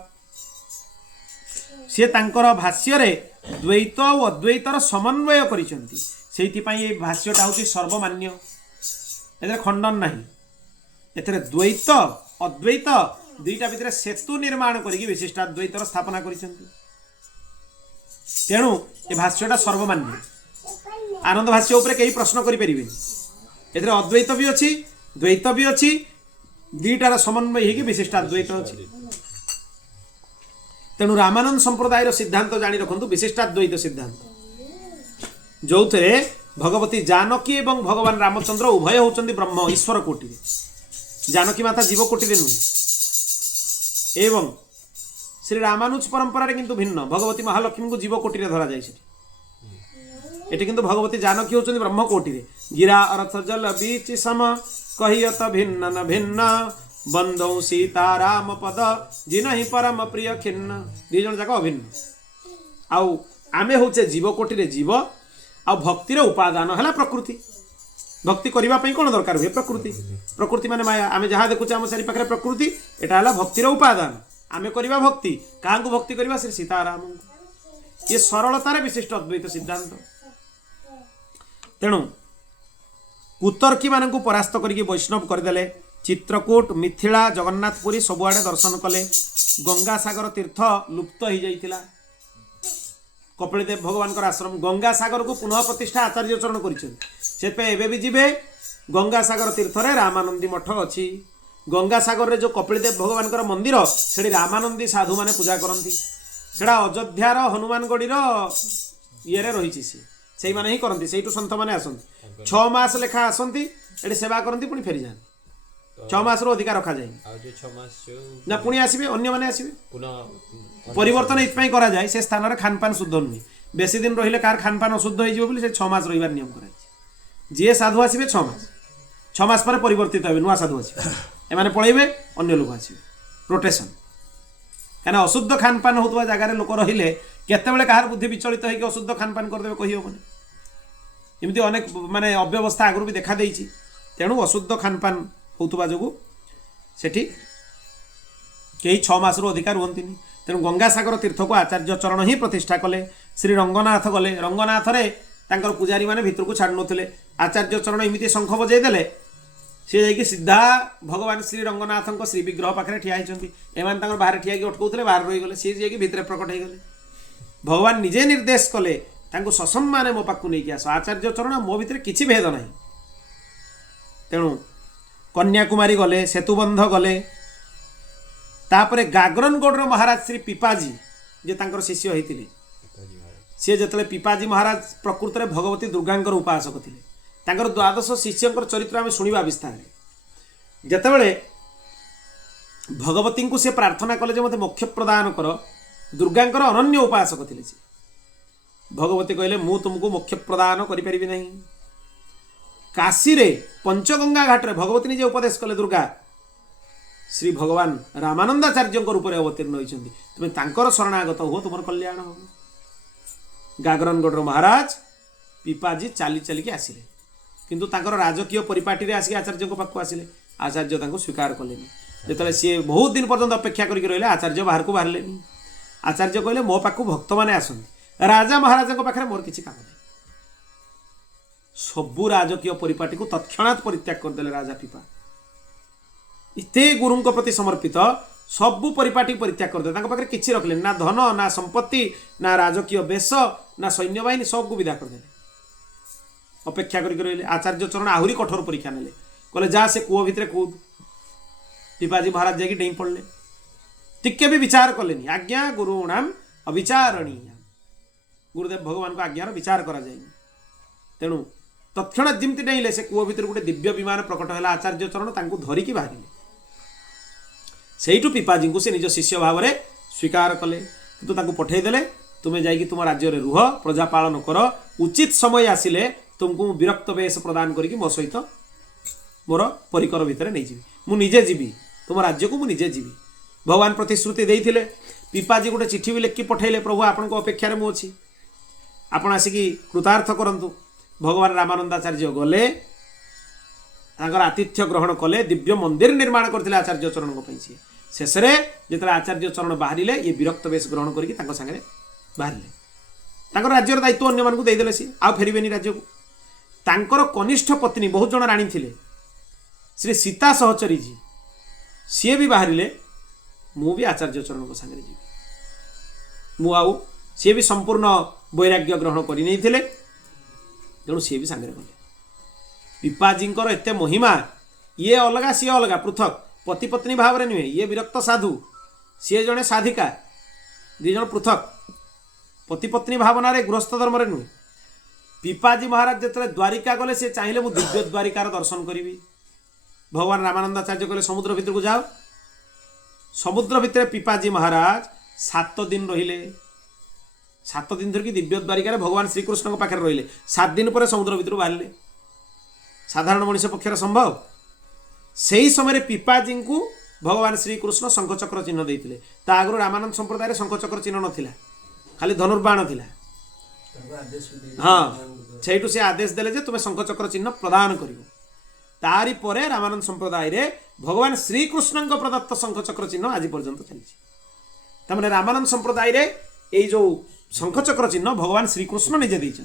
सी तांकर भाष्य रे द्वैत और अद्वैतर समन्वय करिसेंती सेति पई ए भाष्यटा होची सर्वमान्य एतरे खंडन नाही एतरे द्वैत अद्वैत दुईटा भितर सेतु निर्माण करिकि विशिष्टाद्वैतर स्थापना करिसेंती तेणु ए भाष्यटा सर्वमान्य आनंद भाष्य उपरे कई प्रश्न करि परिबे एतरे अद्वैत भी अछि द्वैत भी अछि दुईटार समन्वय हेकि विशिष्टाद्वैत अछि तेणु रामानंद संप्रदायर सिद्धांत जानी रखु विशिष्टाद्वैत सिद्धांत जो थे भगवती जानकी एवं भगवान रामचंद्र उभय होचंदी ब्रह्म ईश्वर कोटि जानकी माता जीव कोटि एवं श्री रामानुज परंपरा रे किंतु भिन्न भगवती महालक्ष्मी को जीव कोटि धरा जाय एटी किंतु भगवती जानकी होचंदी ब्रह्म कोटि गिरा अर्थ जल बीच सम कहियत भिन्न न भिन्न बंदौ सीताराम पद जिनहि परम प्रिय खिन्न दी जन जाक अभिन्न आउ आमे होचे जीव कोटि रे जीव आ भक्तिर उपादान है प्रकृति भक्ति करबा पई कोन दरकार हुए प्रकृति माने माया आमे जहाँ देखुचे आम चारि पाखरे प्रकृति एटा हला भक्तिर उपादान आमे करबा भक्ति काहां को भक्ति करबा श्री सीताराम ये सरलतार विशिष्ट अद्वैत सिद्धांत तेणु कुतर्की मानकु परास्त करके वैष्णव करदेले चित्रकूट मिथिला जगन्नाथपुरी सबुआडे दर्शन कले गंगा सागर तीर्थ लुप्त हो जाइतिला कपिलदेव भगवान आश्रम गंगा सागर को पुनः प्रतिष्ठा आचार्य चरण कर भी जीवे गंगा सागर तीर्थ रे रामानंदी मठ अच्छी गंगा सागर रे जो कपिलदेव भगवान मंदिर से रामानंदी साधु माने पूजा करती सेटा अयोध्यार हनुमानगढ़ीर ये रही से माने ही करती से सन्थ मैंने आसती 6 मास लेखा आसती ये सेवा करती पुणी फेरी जाए 6 मास अधिकार रखा जाए ना पुणी आसवे अन्य मैंने आसवे परिवर्तन इतपाई करा जाए से स्थान में खानपान शुद्ध नुहे बेसी दिन रहिले कार खानपान अशुद्ध हो 6 मास रही नियम कर जी साधु आसवे 6 मास पर परिवर्तित हे नुआ साधु आसवे एमाने पलैबे अन्य लोक आसवे रोटेशन कहीं अशुद्ध खानपान होता जगार लोक रहिले केतेबेले कहार बुद्धि विचलित होकर अशुद्ध खानपान करदे कही हेनी एमती अनेक माने अव्यवस्था आगु भी देखा देइछि तेणु अशुद्ध खानपान होता जो सेठी कई 6 मास अधिकार रुहंती तेणु गंगासागर तीर्थ को आचार्य चरण ही प्रतिष्ठा कले श्री रंगनाथ गले रंगनाथ रे तांकर पुजारी माने भितर को छाड़ नथिले आचार्य चरण एमती शंख बजाई देले सी जाइए सीधा भगवान श्री रंगनाथ श्री विग्रह पाखे ठिया होती एम बाहर ठिया अटकाउले बाहर रहीगले सी जाइए भितर प्रकट हो गले भगवान निजे निर्देश कले ससम्मान मो पाक नहीं आस आचार्य चरण मो भितर किसी भेद ना तेणु कन्याकुमारी गले सेतुबंध गले तापरे गागरनगढ़ महाराज श्री पिपाजी जे तांकर शिष्य होते सी जो पिपाजी महाराज प्रकृत में भगवती दुर्गांकर उपासक थे तांकर द्वादश शिष्यंकर चरित्र आम शुणा विस्तार जितेबले भगवती को सी प्रार्थना कले मत मोक्ष प्रदान कर दुर्गांकर अनन्य उपासक थे भगवती कहले मु तुमको मोक्ष प्रदान करि नहीं काशी रे पंचगंगा घाट रे भगवती निजे उपदेश कले दुर्गा श्री भगवान रामानंदाचार्य रूप में अवतीर्ण होती तुम्हें तांकर शरणागत हो तुम कल्याण हो गागरनगढ़ महाराज पिपाजी चाली चलिकी आसिले किंतु तांकर राजकीय परिपाटी रे आसिक आचार्य पाखु आसिले आचार्य तांको स्वीकार कले जो सी बहुत दिन पर्यंत अपेक्षा करके रहिले आचार्य बाहर को बाहर आचार्य कहले मो पाखु भक्त मैंने आसती राजा महाराजा पाखे मोर किसी काम नहीं सबू राजकीय परिपाटी को तत्क्षणात परित्याग करदे राजा पिपा इते गुरु प्रति समर्पित सबू परिपाटी परित्याग करदे पाखे किसी रखले ना धन ना संपत्ति ना राजकीय बेश ना सैन्य बाहिनी सबको विदा करदे अपेक्षा करके रहिले आचार्य चरण आहरी कठोर परीक्षा नेले कहले जा से कूह भितर कूद पिपाजी महाराज जाकि डेई पड़े टिके भी विचार कलेनी आज्ञा गुरुणाम अविचारणीय गुरुदेव भगवान को आज्ञार विचार करा जाए तेणु तत्क्षणात जमती डेले से कूह भितर गोटे दिव्य विमान प्रकट है आचार्य चरण तांको धरिकी बाहर से पिपाजी को से निज शिष्य भाव में स्वीकार कले किंतु तांको पठेदेले तुम्हें जाइए तुम राज्य रे रुह प्रजा पालन कर उचित समय आसिले तुमको मु विरक्त बेश प्रदान करके मो सहित मोर परिकर भितर नहीं जीवी मु निजे जीवी तुम राज्य को मु निजे जीवी भगवान प्रतिश्रुति देइथिले पिपाजी गोटे चिठी भी लिखि पठेले प्रभु आपण को अपेक्षा मु अच्छी आपण आसिकी कृतार्थ करंतु भगवान रामानंदाचार्य गले आतिथ्य ग्रहण कले दिव्य मंदिर निर्माण करते आचार्य चरण सी शेष जो आचार्य चरण बाहर ये विरक्त बेश ग्रहण करके सागे बाहर राज्यर दायित्व अन्य मानक देदेले सी आ फेरबेनी राज्य को कनिष्ठ पत्नी बहुत जन राणी थिले श्री सीता सहचरी जी सी भी बाहर मु भी आचार्य चरण को सागे जी मु आउ सी भी संपूर्ण वैराग्य ग्रहण करनी तेणु सी भी सागे गले पिपाजी एत महिमा ये अलगा सी अलगा पृथक पति पत्नी भाव में नुहे ये विरक्त साधु सी जड़े साधिका दीज पृथक पति पत्नी भावना गृहस्थ धर्म नुहे पिपाजी महाराज जो द्वारिका गले सी चाहिए मुझे दिव्य द्वारिकार दर्शन करी भगवान रामानंदाचार्य कहले समुद्र भितर को जाओ समुद्र भितर पिपाजी महाराज 7 दिन रहिले 7 दिन धरिकी दिव्य द्वारिकार भगवान श्रीकृष्ण पाखे रहिले 7 दिन पर समुद्र भितर बाहर साधारण मनुष्य पक्षर संभव से ही समय पिपाजी को भगवान श्रीकृष्ण शंखचक्र चिन्ह देते आगु रामानंद संप्रदाय शंखचक्र चिन्ह नाला खाली धनुर्बाण थिला हाँ से से आदेश देले तुम शंखचक्र चिन्ह प्रदान कर तारी परे रामानंद संप्रदाय रे भगवान श्रीकृष्ण प्रदत्त शंखचक्र चिन्ह आज पर्यंत चली रामानंद संप्रदाय रे ये जो शंखचक्र चिन्ह भगवान श्रीकृष्ण निजे देते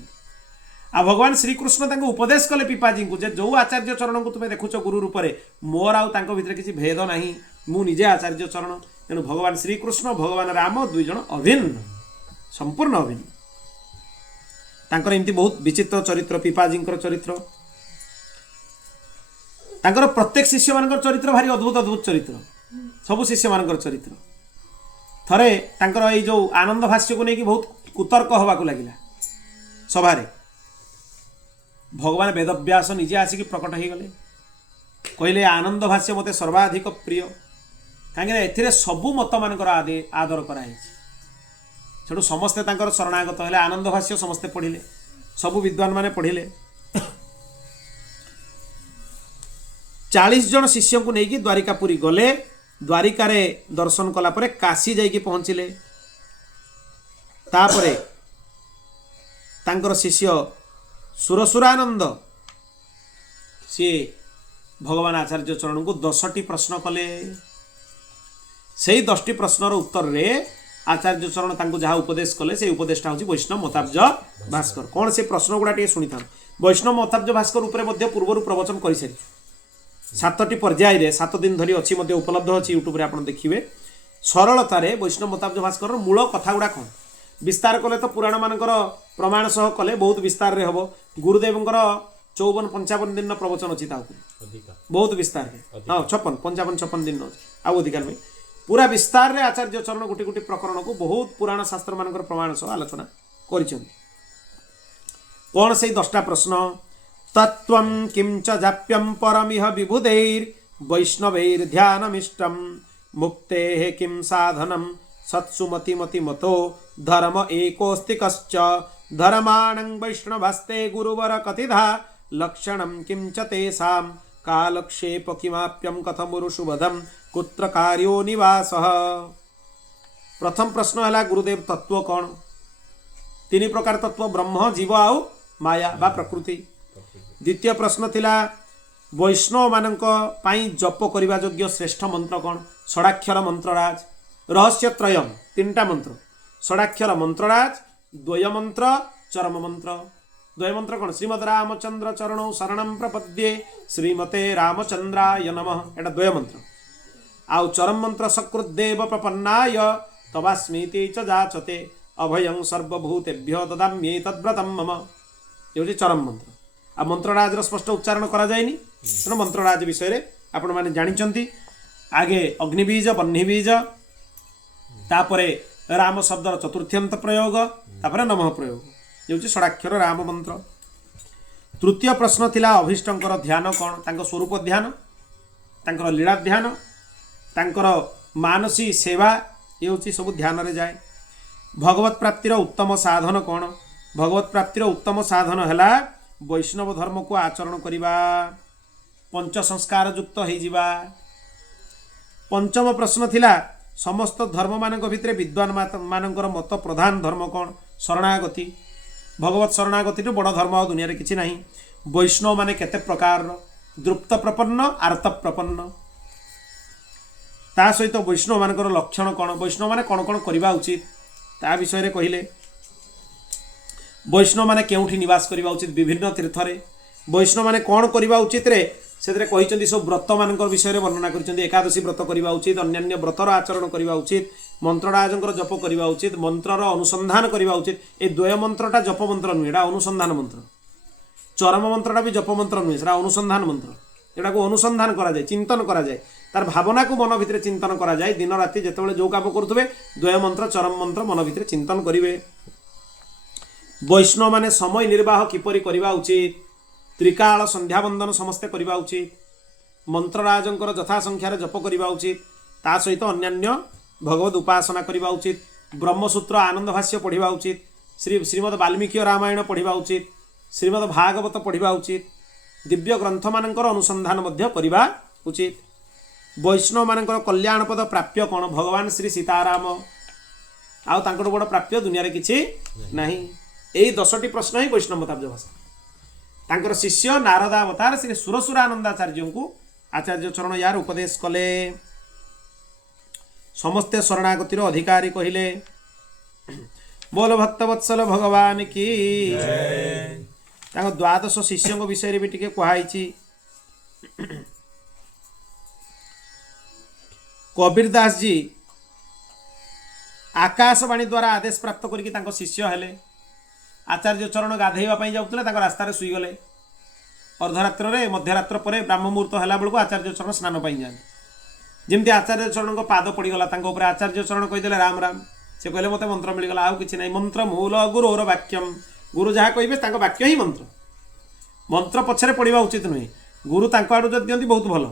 आ भगवान श्रीकृष्ण उपदेश कले पिपाजी को जे जो आचार्य चरण को तुम्हें देखुच गुरु रूप में मोर आउ भितर किसी भेद नहीं मु निजे आचार्य चरण तेणु भगवान श्रीकृष्ण भगवान राम दुईज अभिन्न संपूर्ण अभिन्न तांकर एमती बहुत विचित्र चरित्र पिपाजी चरित्र तांकर प्रत्येक शिष्य मान चरित्र भारी अद्भुत अद्भुत चरित्र सबु शिष्य मान चरित्र थरे तांकर ये जो आनंद भाष्य को लेकिन बहुत कुतर्क हवा लगिला सभारे भगवान वेदव्यास निजे आसिक प्रकट हो गले कहले आनंद भाष्य मते सर्वाधिक प्रिय कहीं सबू मत मान आदर कराई से समस्ते शरणागत है आनंद भाष्य समस्ते पढ़िले सबू विद्वान माने पढ़िले 40 जन शिष्य को लेकिन द्वारिकापुरी गले द्वारिकार दर्शन कलापर काशी जाइए पहुँचले तापरे तांकर शिष्य सुरसुरानंद सी भगवान आचार्य चरण को 10टी प्रश्न कले से 10टी प्रश्नर उत्तर रे आचार्य चरण तांको जहाँ उपदेश कले से उपदेशटा हूँ वैष्णव मताब्ज भास्कर कौन से प्रश्न गुड़ा टे शुणी था वैष्णव मताब्ज भास्कर उपर पूर्वर प्रवचन कर सारी 7टी पर्याय 7 दिन धरी अच्छी उपलब्ध अच्छी यूट्यूब आप देखिए सरलतार वैष्णव मताब्ज भास्कर मूल कथा गुड़ा कौन विस्तार कले तो पुराण मानकर प्रमाण सह कले बहुत विस्तार रे हबो गुरुदेव 54-55 दिन प्रवचन अच्छी बहुत विस्तार हाँ 56-55 दिन आउ अधिकार में पूरा विस्तार रे आचार्य चरण गोटे गोटे प्रकरण को बहुत पुराण शास्त्र मानकर प्रमाण सह आलोचना करिसें कौन से 10टा प्रश्न तत्वं किं च जाप्यं परमिह विबुधैर् वैष्णवैर् ध्यानमिष्टं मुक्तेः किं साधनं सत्सु मति मति मतो धर्म एकोस्ति कश्च धर्माणं वैष्णवस्ते गुरुवर कतिधा लक्षणं किं च तेषां कालक्षेप किमाप्यं कथमुरुषुवधं कुत्र कार्यो निवासः। प्रथम प्रश्न है गुरुदेव तत्व कौन 3 प्रकार तत्व ब्रह्म जीव आउ माया बा प्रकृति। द्वितीय प्रश्न थिला वैष्णव मानक पाई जप करने योग्य श्रेष्ठ मंत्र कौन षडाक्षर मंत्रराज रहस्य त्रयम 3टा मंत्र षडाक्षर मंत्रराज द्वय मंत्र चरम मंत्र द्वय मंत्र कौन श्रीमद रामचंद्र चरणौ शरणं प्रपद्ये श्रीमते रामचंद्राय नमः एटा द्वय मंत्र आउ चरम मंत्र सकृद्देव प्रपन्नाय तवास्मीति च जाचते अभयं सर्वभूतेभ्यो ददाम्येतद्व्रतं मम ये चरम मंत्र आ मंत्रराज स्पष्ट उच्चारण करा जायनि तेणु मंत्रराज विषय रे आपण माने जानिचंती आगे अग्निबीज बह्निबीज तापरे राम शब्दर चतुर्थ्यंत प्रयोग तापरे नमः प्रयोग ये षडाक्षर राम मंत्र। तृतीय प्रश्न थिला अभीष्टंकर ध्यान कौन तांको स्वरूप ध्यान तांकर लीला ध्यान तांकर मानसी सेवा ये हूँ सब ध्यान रे जाए। भगवत प्राप्तिर उत्तम साधन कौन भगवत प्राप्तिर उत्तम साधन है वैष्णव धर्म को आचरण करिबा पंच संस्कार युक्त होइजिबा। पंचम प्रश्न थिला समस्त धर्म मानक भितरे विद्वान मानकर मत प्रधान धर्म कौन? शरणागति। भगवत शरणागति बड़ धर्म आ दुनिया रे किछि नाही। वैष्णव माने केते प्रकार? द्रुप्त प्रपन्न, आर्त प्रपन्न। ता सहित वैष्णव मानकर लक्षण कौन? वैष्णव माने कौन कौन करवा उचित ता विषय रे कहिले। वैष्णव माने केउठी निवास करवा उचित? विभिन्न तीर्थ रे। वैष्णव माने कौन करवा उचित रे से कही सब व्रत मान विषय में वर्णना कर। एकादशी व्रत करवा उचित, अन्य व्रतर आचरण करवा उचित, मंत्रराजंकर जप करवा उचित, मंत्रर अनुसंधान करवा उचित। ए द्वय मंत्रटा जप मंत्र नुहे, एटा अनुसंधान मंत्र। चरम मंत्रटा भी जप मंत्र नुहे, सेटा अनुसंधान मंत्र। एटा को अनुसंधान करा जाए, चिंतन करा जाए, तार भावना को मन भितर चिंतन करा जाए। दिन राति जेतेबेले जो काम करुथबे द्वय मंत्र चरम मंत्र मन भितर चिंतन करिवे। वैष्णव माने समय निर्वाह किपरि करवा उचित? त्रिकाल संध्या बंदन समस्ते करवा उचित, मंत्रराजंकर यथा संख्यार जप करवा उचित, ता सहित अन्यान्य भगवत उपासना करवा उचित, ब्रह्मसूत्र आनंद भाष्य पढ़ा उचित, श्रीमद वाल्मीकि रामायण पढ़ा उचित, श्रीमद भागवत पढ़ा उचित, दिव्य ग्रंथ मानकर अनुसंधान मध्य करवा उचित। वैष्णव मानकर कल्याण पद प्राप्य कौन? भगवान श्री सीताराम। आउ तांकर बड़ प्राप्य दुनिया रे किछि नाही। एई 10टी प्रश्न ही वैष्णवताब्ज भाषा। तांकर शिष्य नारदावतार श्री सुरसुरानंदाचार्य को आचार्य चरण यार उपदेश कले। समस्ते शरणागतिर अधिकारी कहिले। बोल भक्तवत्सल भगवान की जय। तांको 12 शिष्यों विषय भी टिके कहाइछि। कबीर दास जी आकाशवाणी द्वारा आदेश प्राप्त करके तांको शिष्य हेले। आचार्य चरण गाधेवा जाऊले, रास्तार शुईगले। अर्धरात्र रे मध्यरात्र पर ब्राह्म मुहूर्त है बेलू आचार्य चरण स्नान पाई जाए। जमी आचार्य चरण को पाद पड़गला, आचार्य चरण कहीदे राम राम। से कहले मत मंत्र मिलगला, आउ कि ना। मंत्र मूल गुरोर वाक्यम। गुरु जहाँ कहे वाक्य ही मंत्र। मंत्र पछरे पढ़ा उचित नुहे। गुरु तांको आड़ू जब दियंती बहुत भल।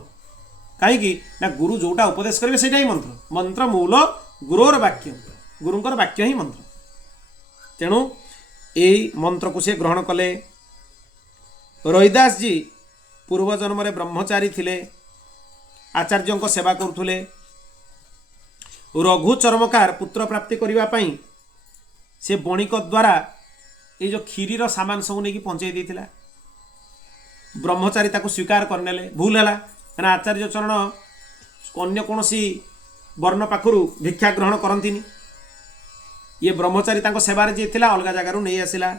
कहीं ना गुरु जोटा उपदेश करेंगे सेटा ही मंत्र। मंत्र मूल गुरोर वाक्यम। गुरुंकर वाक्य ही मंत्र। तेणु यही मंत्र को से ग्रहण कले। रविदास जी पूर्व जन्म रे ब्रह्मचारी थिले, आचार्यों को सेवा करुले। रघु चर्मकार पुत्र प्राप्ति करने पाई से बणिक द्वारा ये जो खीरीर सामान सब नहीं पहुंचाई देता। ब्रह्मचारी ताको स्वीकार करने भूल है, कहना आचार्य चरण अन्य कौन वर्ण पाखु भिक्षा ग्रहण करती। ये ब्रह्मचारी तांको सेवारे जे थिला अलगा जगार नहीं आसिला।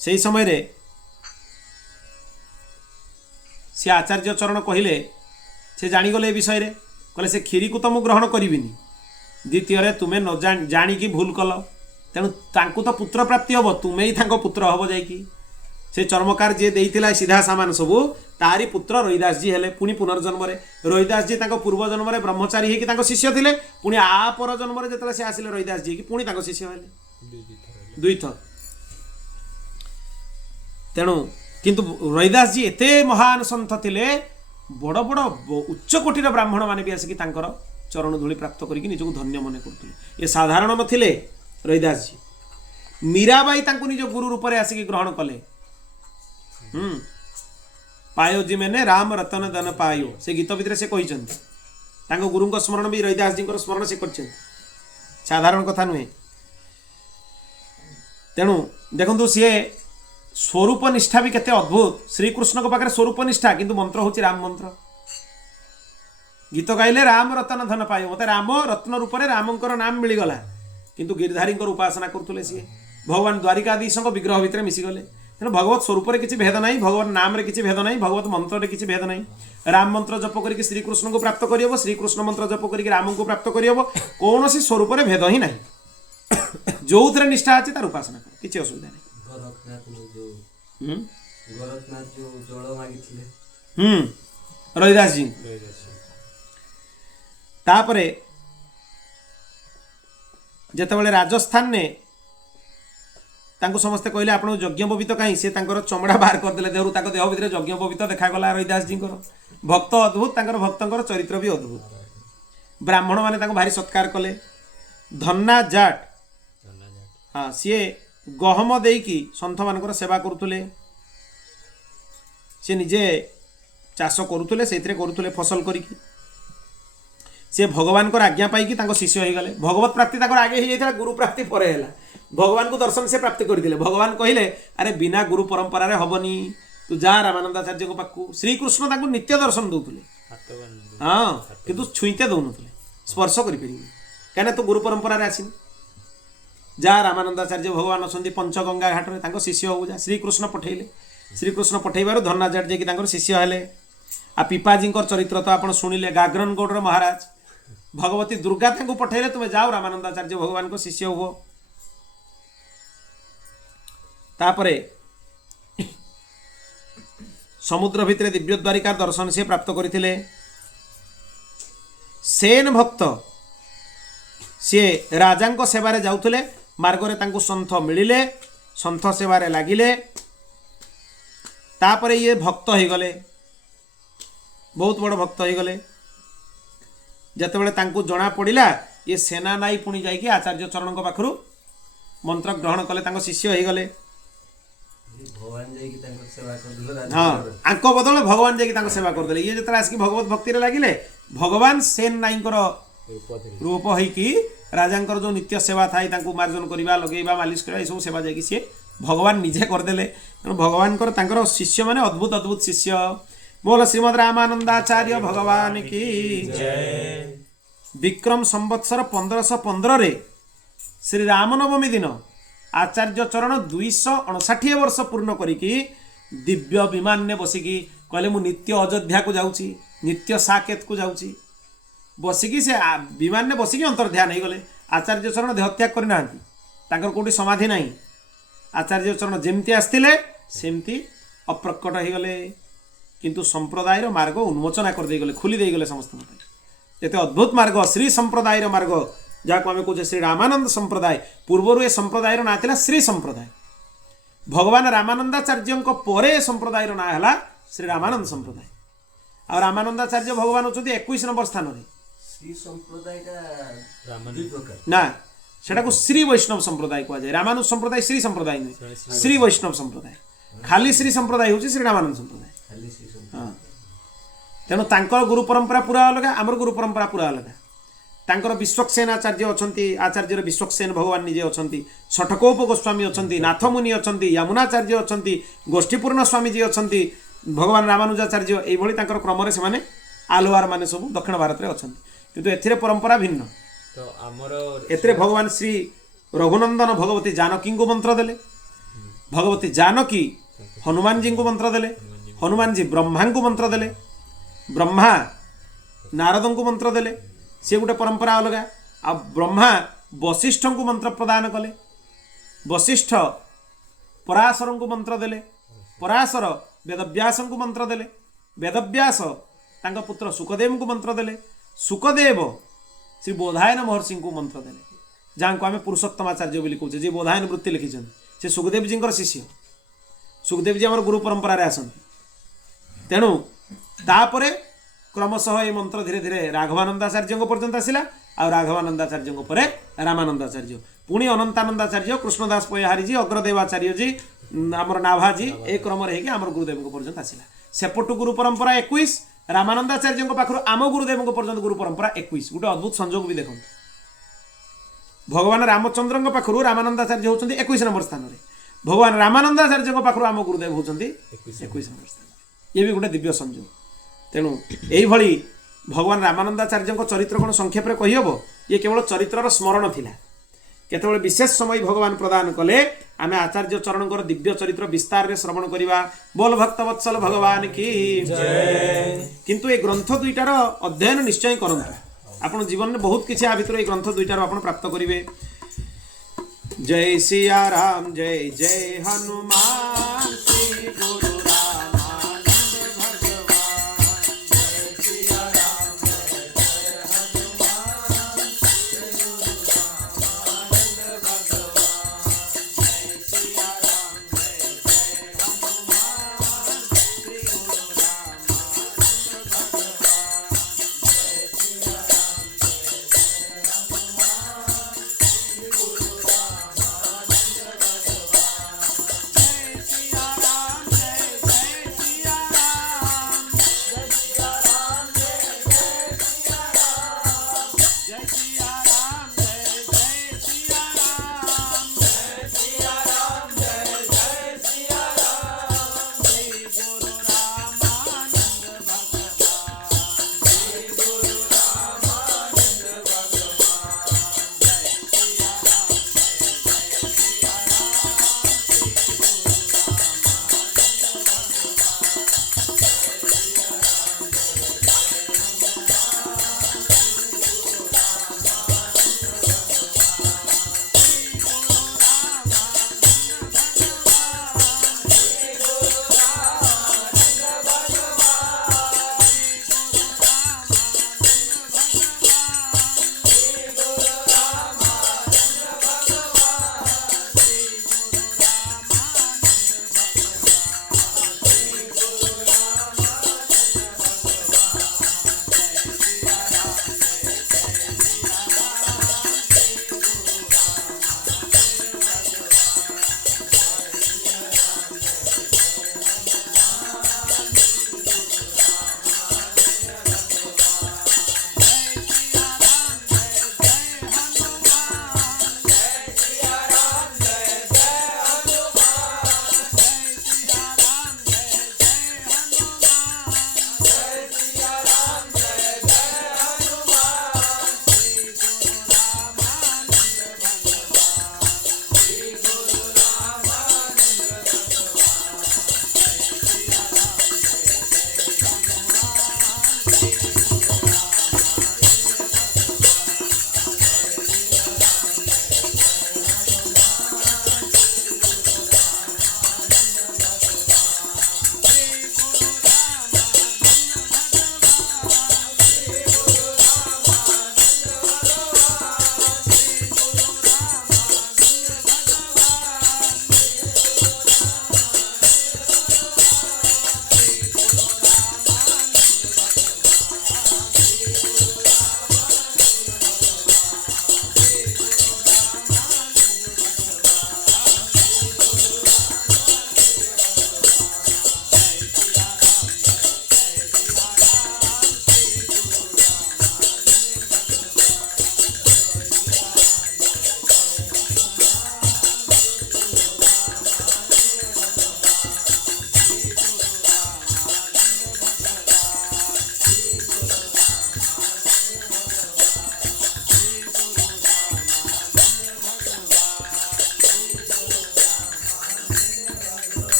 से समय रे से आचार्य चरण कहले, से जानीगले विषय रे कहले से खीरी को तो मु ग्रहण करिविनी। द्वितीय तुम्हें न जानिकी भूल कल, तेणु तांको तो पुत्र प्राप्ति हम, तुम्हें ही तांको पुत्र हम जाइकी। से चर्मकार जे देइथिला सीधा सामान सबू तारी पुत्र रविदास जी हेले। पुणी पुनर्जन्म रे रविदास जी तांको पूर्व जन्म रे ब्रह्मचारी हेकि तांको शिष्य थिले। पुणी आ पर जन्म रे जेतले से आसिले रविदास जी कि पुणी तांको शिष्य हेले दुई थर। तेणु किंतु रविदास जी एते महान संत थिले, बड़ बड़ उच्च कोटीर ब्राह्मण माने भी आसिकी तांकर चरण धूଳି प्राप्त करिकि निजको धन्य मन करथि। ये साधारण नथिले रविदास जी। मीराबाई तांको निज गुरु रूप रे आसिकी ग्रहण कले। पायो जी मैंने राम रतन धन पायो, से गीत भितर से कहते। गुरु स्मरण भी रविदास जी स्मरण से कर साधारण कथा नुहे। तेणु देखु सी स्वरूप निष्ठा भी केते अद्भुत। श्रीकृष्ण को पाखे स्वरूप निष्ठा, किंतु मंत्र हूँ राम मंत्र। गीत गाइले राम रतन धन पायो, मत राम रत्न रूप से रामंकर नाम मिलगला। किंतु गिरधारी उपासना करुले सी भगवान द्वारिकाधीश विग्रह भितर मिसीगले। तेणु भगवत स्वरूप में किसी भेद नहीं, भगवान नाम रे किसी भेद नहीं, भगवत मंत्र रे किसी भेद नहीं। राम मंत्र जप करके श्रीकृष्ण को प्राप्त करहब, श्रीकृष्ण मंत्र जप करके राम को प्राप्त करहब। कौन सी स्वरूप में भेद ही नहीं। जो थे निष्ठा अच्छे तार उपासना कर, किसी असुविधा नहीं। रविदास जी तापरे जेतेबेले राजस्थान ने तांको समस्ते कहले आपण यज्ञ पवित कहीं, से चमड़ा बाहर करदे देहरु, देह भितर यज्ञ पवित देखागला। रविदास जी भक्त अद्भुत, भक्तर चरित्र भी अद्भुत। ब्राह्मण मैंने भारी सत्कार कले। धन्ना जाट, हाँ सी गहम देकी सन्थ मानकर सेवा करुले से निजे चाष करुले से करुले फसल करिकी से भगवान को आज्ञा पाई शिष्य हो गले भगवत प्राप्ति आगे ही जाता गुरु प्राप्ति पर है भगवान को दर्शन से प्राप्ति करते भगवान कहले अरे बिना गुरु परंपरा रे हबनी तू जा रामानंदाचार्य को पाखु श्रीकृष्ण तांको नित्य दर्शन दौले हाँ किंतु छुईते दौन स्पर्श कर कहीं तू गुरु परंपरा रे आसिन जा रामानंदाचार्य भगवान अच्छा पंचगंगा घाट में शिष्य हो जा श्रीकृष्ण पठेले श्रीकृष्ण पठेबार धर्णाचार्य की शिष्य हेले आ पिपाजी चरित्र तो आप शुणिले गाग्रन गौड़ महाराज भगवती दुर्गा पठेले तुम्हें जाओ रामानंदाचार्य भगवान को शिष्य हुओ तापरे समुद्र भितर दिव्य द्वारिका दर्शन से प्राप्त करथिले सेन भक्त सी राजा सेवारे जाउथले मार्गरे तांको सन्थ मिलिले सन्थ सेवारे लागिले तापरे ये भक्त हो गले बहुत बड़ भक्त हो गले जतबेले तांको जना पड़िला ये सेना नाई पुणी जाइए आचार्य चरण पाखु मंत्र ग्रहण कले तांको शिष्य हो गले हाँ आंक बदल भगवान जाकि सेवा करदे ये जो आसिक भगवत भक्ति लगिले भगवान सेन नाई रूप होइकी राजा जो नित्य सेवा थाई मार्जन करवा लगेवा मालिश करवा ये सब सेवा जाकि सी भगवान निजे करदे तेणु भगवान शिष्य माने अद्भुत अद्भुत शिष्य बोल श्रीमद रामानंदाचार्य भगवान की जय। विक्रम संवत्सर 1515 रे श्री रामनवमी दिन आचार्य चरण 259 वर्ष पूर्ण करिकी दिव्य विमान ने बसिकी कहले मु नित्य अयोध्या को जाऊँगी नित्य साकेत को जाऊँगी बसिकी से विमान ने बसिकी अंतर्ध्यान हो गले आचार्य चरण देहत्याग करना कौटी समाधि नहीं आचार्य चरण जमती आसते सेमती अप्रकट हो गले किंतु संप्रदायर मार्ग उन्मोचना कर दे गले खुली दे गले समस्त एते अद्भुत मार्ग श्री संप्रदायर मार्ग जहाँ आम कहे श्री रामानंद संप्रदाय पूर्वर ये संप्रदायर ना था श्री संप्रदाय भगवान रामानंदाचार्य पर संप्रदायर ना है श्री रामानंद संप्रदाय और रामानंदाचार्य भगवान होती 21 नंबर स्थान ना सेटा श्री वैष्णव संप्रदाय कहुए रामानुज संप्रदाय श्री संप्रदाय नुहे श्री वैष्णव संप्रदाय खाली श्री संप्रदाय हूँ श्री रामानंद संप्रदाय हाँ तेणु तांकर गुरु परंपरा पूरा अलग आमर गुरु परंपरा पूरा अलग तांकर विश्वक्सेन आचार्य अच्छा आचार्य विश्वक्सेन भगवान निजे अच्छा षटकोप गोस्वामी अच्छा नाथमुनि अच्छा यमुनाचार्य अच्छा गोष्ठीपूर्ण स्वामी जी अच्छा भगवान रामानुजाचार्य ये क्रम से आलोहार माने सब दक्षिण भारत में अच्छा किंतु एथिरे परंपरा भिन्न तो आमर एथिरे भगवान श्री रघुनंदन भगवती जानकी को मंत्र देले भगवती जानकी हनुमान जी को मंत्र देले हनुमान जी ब्रह्मा को मंत्र देले ब्रह्मा नारद को मंत्र देले सी गोटे परंपरा अलग आ ब्रह्मा वशिष्ठ को मंत्र प्रदान कले वशिष्ठ पराशर को मंत्र देले पराशर वेदव्यास को मंत्र देले वेदव्यास तांका पुत्र सुखदेव को मंत्र देले सुखदेव श्री बोधायन महर्षि को मंत्र देले जहाँ को आम पुरुषोत्तमाचार्य बोली कहते जी बोधायन वृत्ति लिखिं से सुखदेव जी शिष्य सुखदेव जी आम गुरु परंपरा आसती तेणु तापरे क्रमशः ये मंत्र धीरे धीरे राघवानंदाचार्य पर्यंत आसला आ राघवानंदाचार्य पर रामानंदाचार्य पुणी अनंतानंदाचार्य कृष्णदास पयहारी जी अग्रदेवाचार्य जी आमर नाभाजी ए क्रम आमर गुरुदेव पर्यंत आसला सेपटू गुरु परंपरा 21 रामानंदाचार्य पाखु आम गुरुदेव पर्यंत गुरु परंपरा 21 गोटे अद्भुत संजोग भी देखो भगवान रामचंद्र पाखु रामानंदाचार्य होती 21 नंबर स्थान में भगवान रामानंदाचार्य पाखु आम गुरुदेव होती 21 नंबर स्थान ये भी गोटे दिव्य संजोग तेणु यही भगवान रामानंदाचार्य चरित्र कौन संक्षेप में कहीहब ये केवल चरित्रर स्मरण थिला केतबेले विशेष समय भगवान प्रदान कले आम आचार्य चरण दिव्य चरित्र विस्तार रे श्रवण करिबा बोल भक्तवत्सल भगवान की जय। किंतु ये ग्रंथ दुईटार अध्ययन निश्चय करंतु आपण जीवन में बहुत किसी आ भितर ये ग्रंथ दुईटार आपण प्राप्त करिवे। जय सिया राम जय जय हनुमान श्री गुरु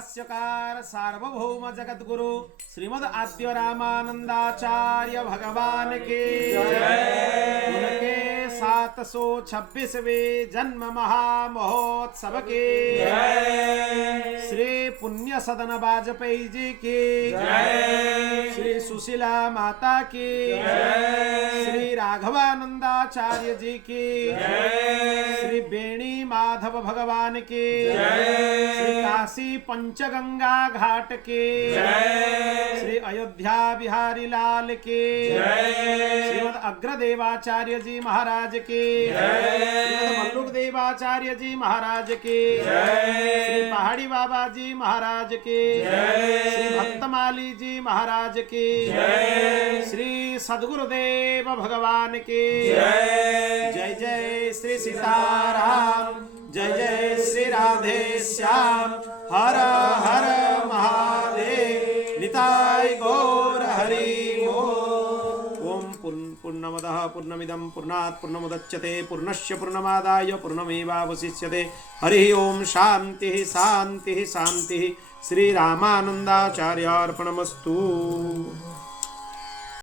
भाष्यकार सार्वभौम जगद्गुरु श्रीमद आद्य रामानंदाचार्य भगवान के उनके 726वें जन्म महामहोत्सव के श्री पुण्य सदन वाजपेयी जी की श्री सुशीला माता की श्री राघवानंदाचार्य जी की श्री बेणी माधव भगवान की श्री काशी पंचगंगा घाट के श्री अयोध्या बिहारी लाल के श्रीमद अग्रदेवाचार्य जी महाराज के श्रीमद मल्लुक देवाचार्य जी महाराज के श्री पहाड़ी बाबा जी महाराज के श्री भक्तमाली जी महाराज के श्री सद्गुरुदेव भगवान के जय जय श्री सीताराम जय जय श्री राधे श्याम हर हर महादेव निताय गौर हरि ओम पूर्णमदः पूर्णमिदं पूर्णात् पूर्णमुदच्यते पूर्णस्य पूर्णमादाय पूर्णमेवावशिष्यते हरि ओम शांति शांति शांति श्री रामानंदाचार्यार्पणमस्तु।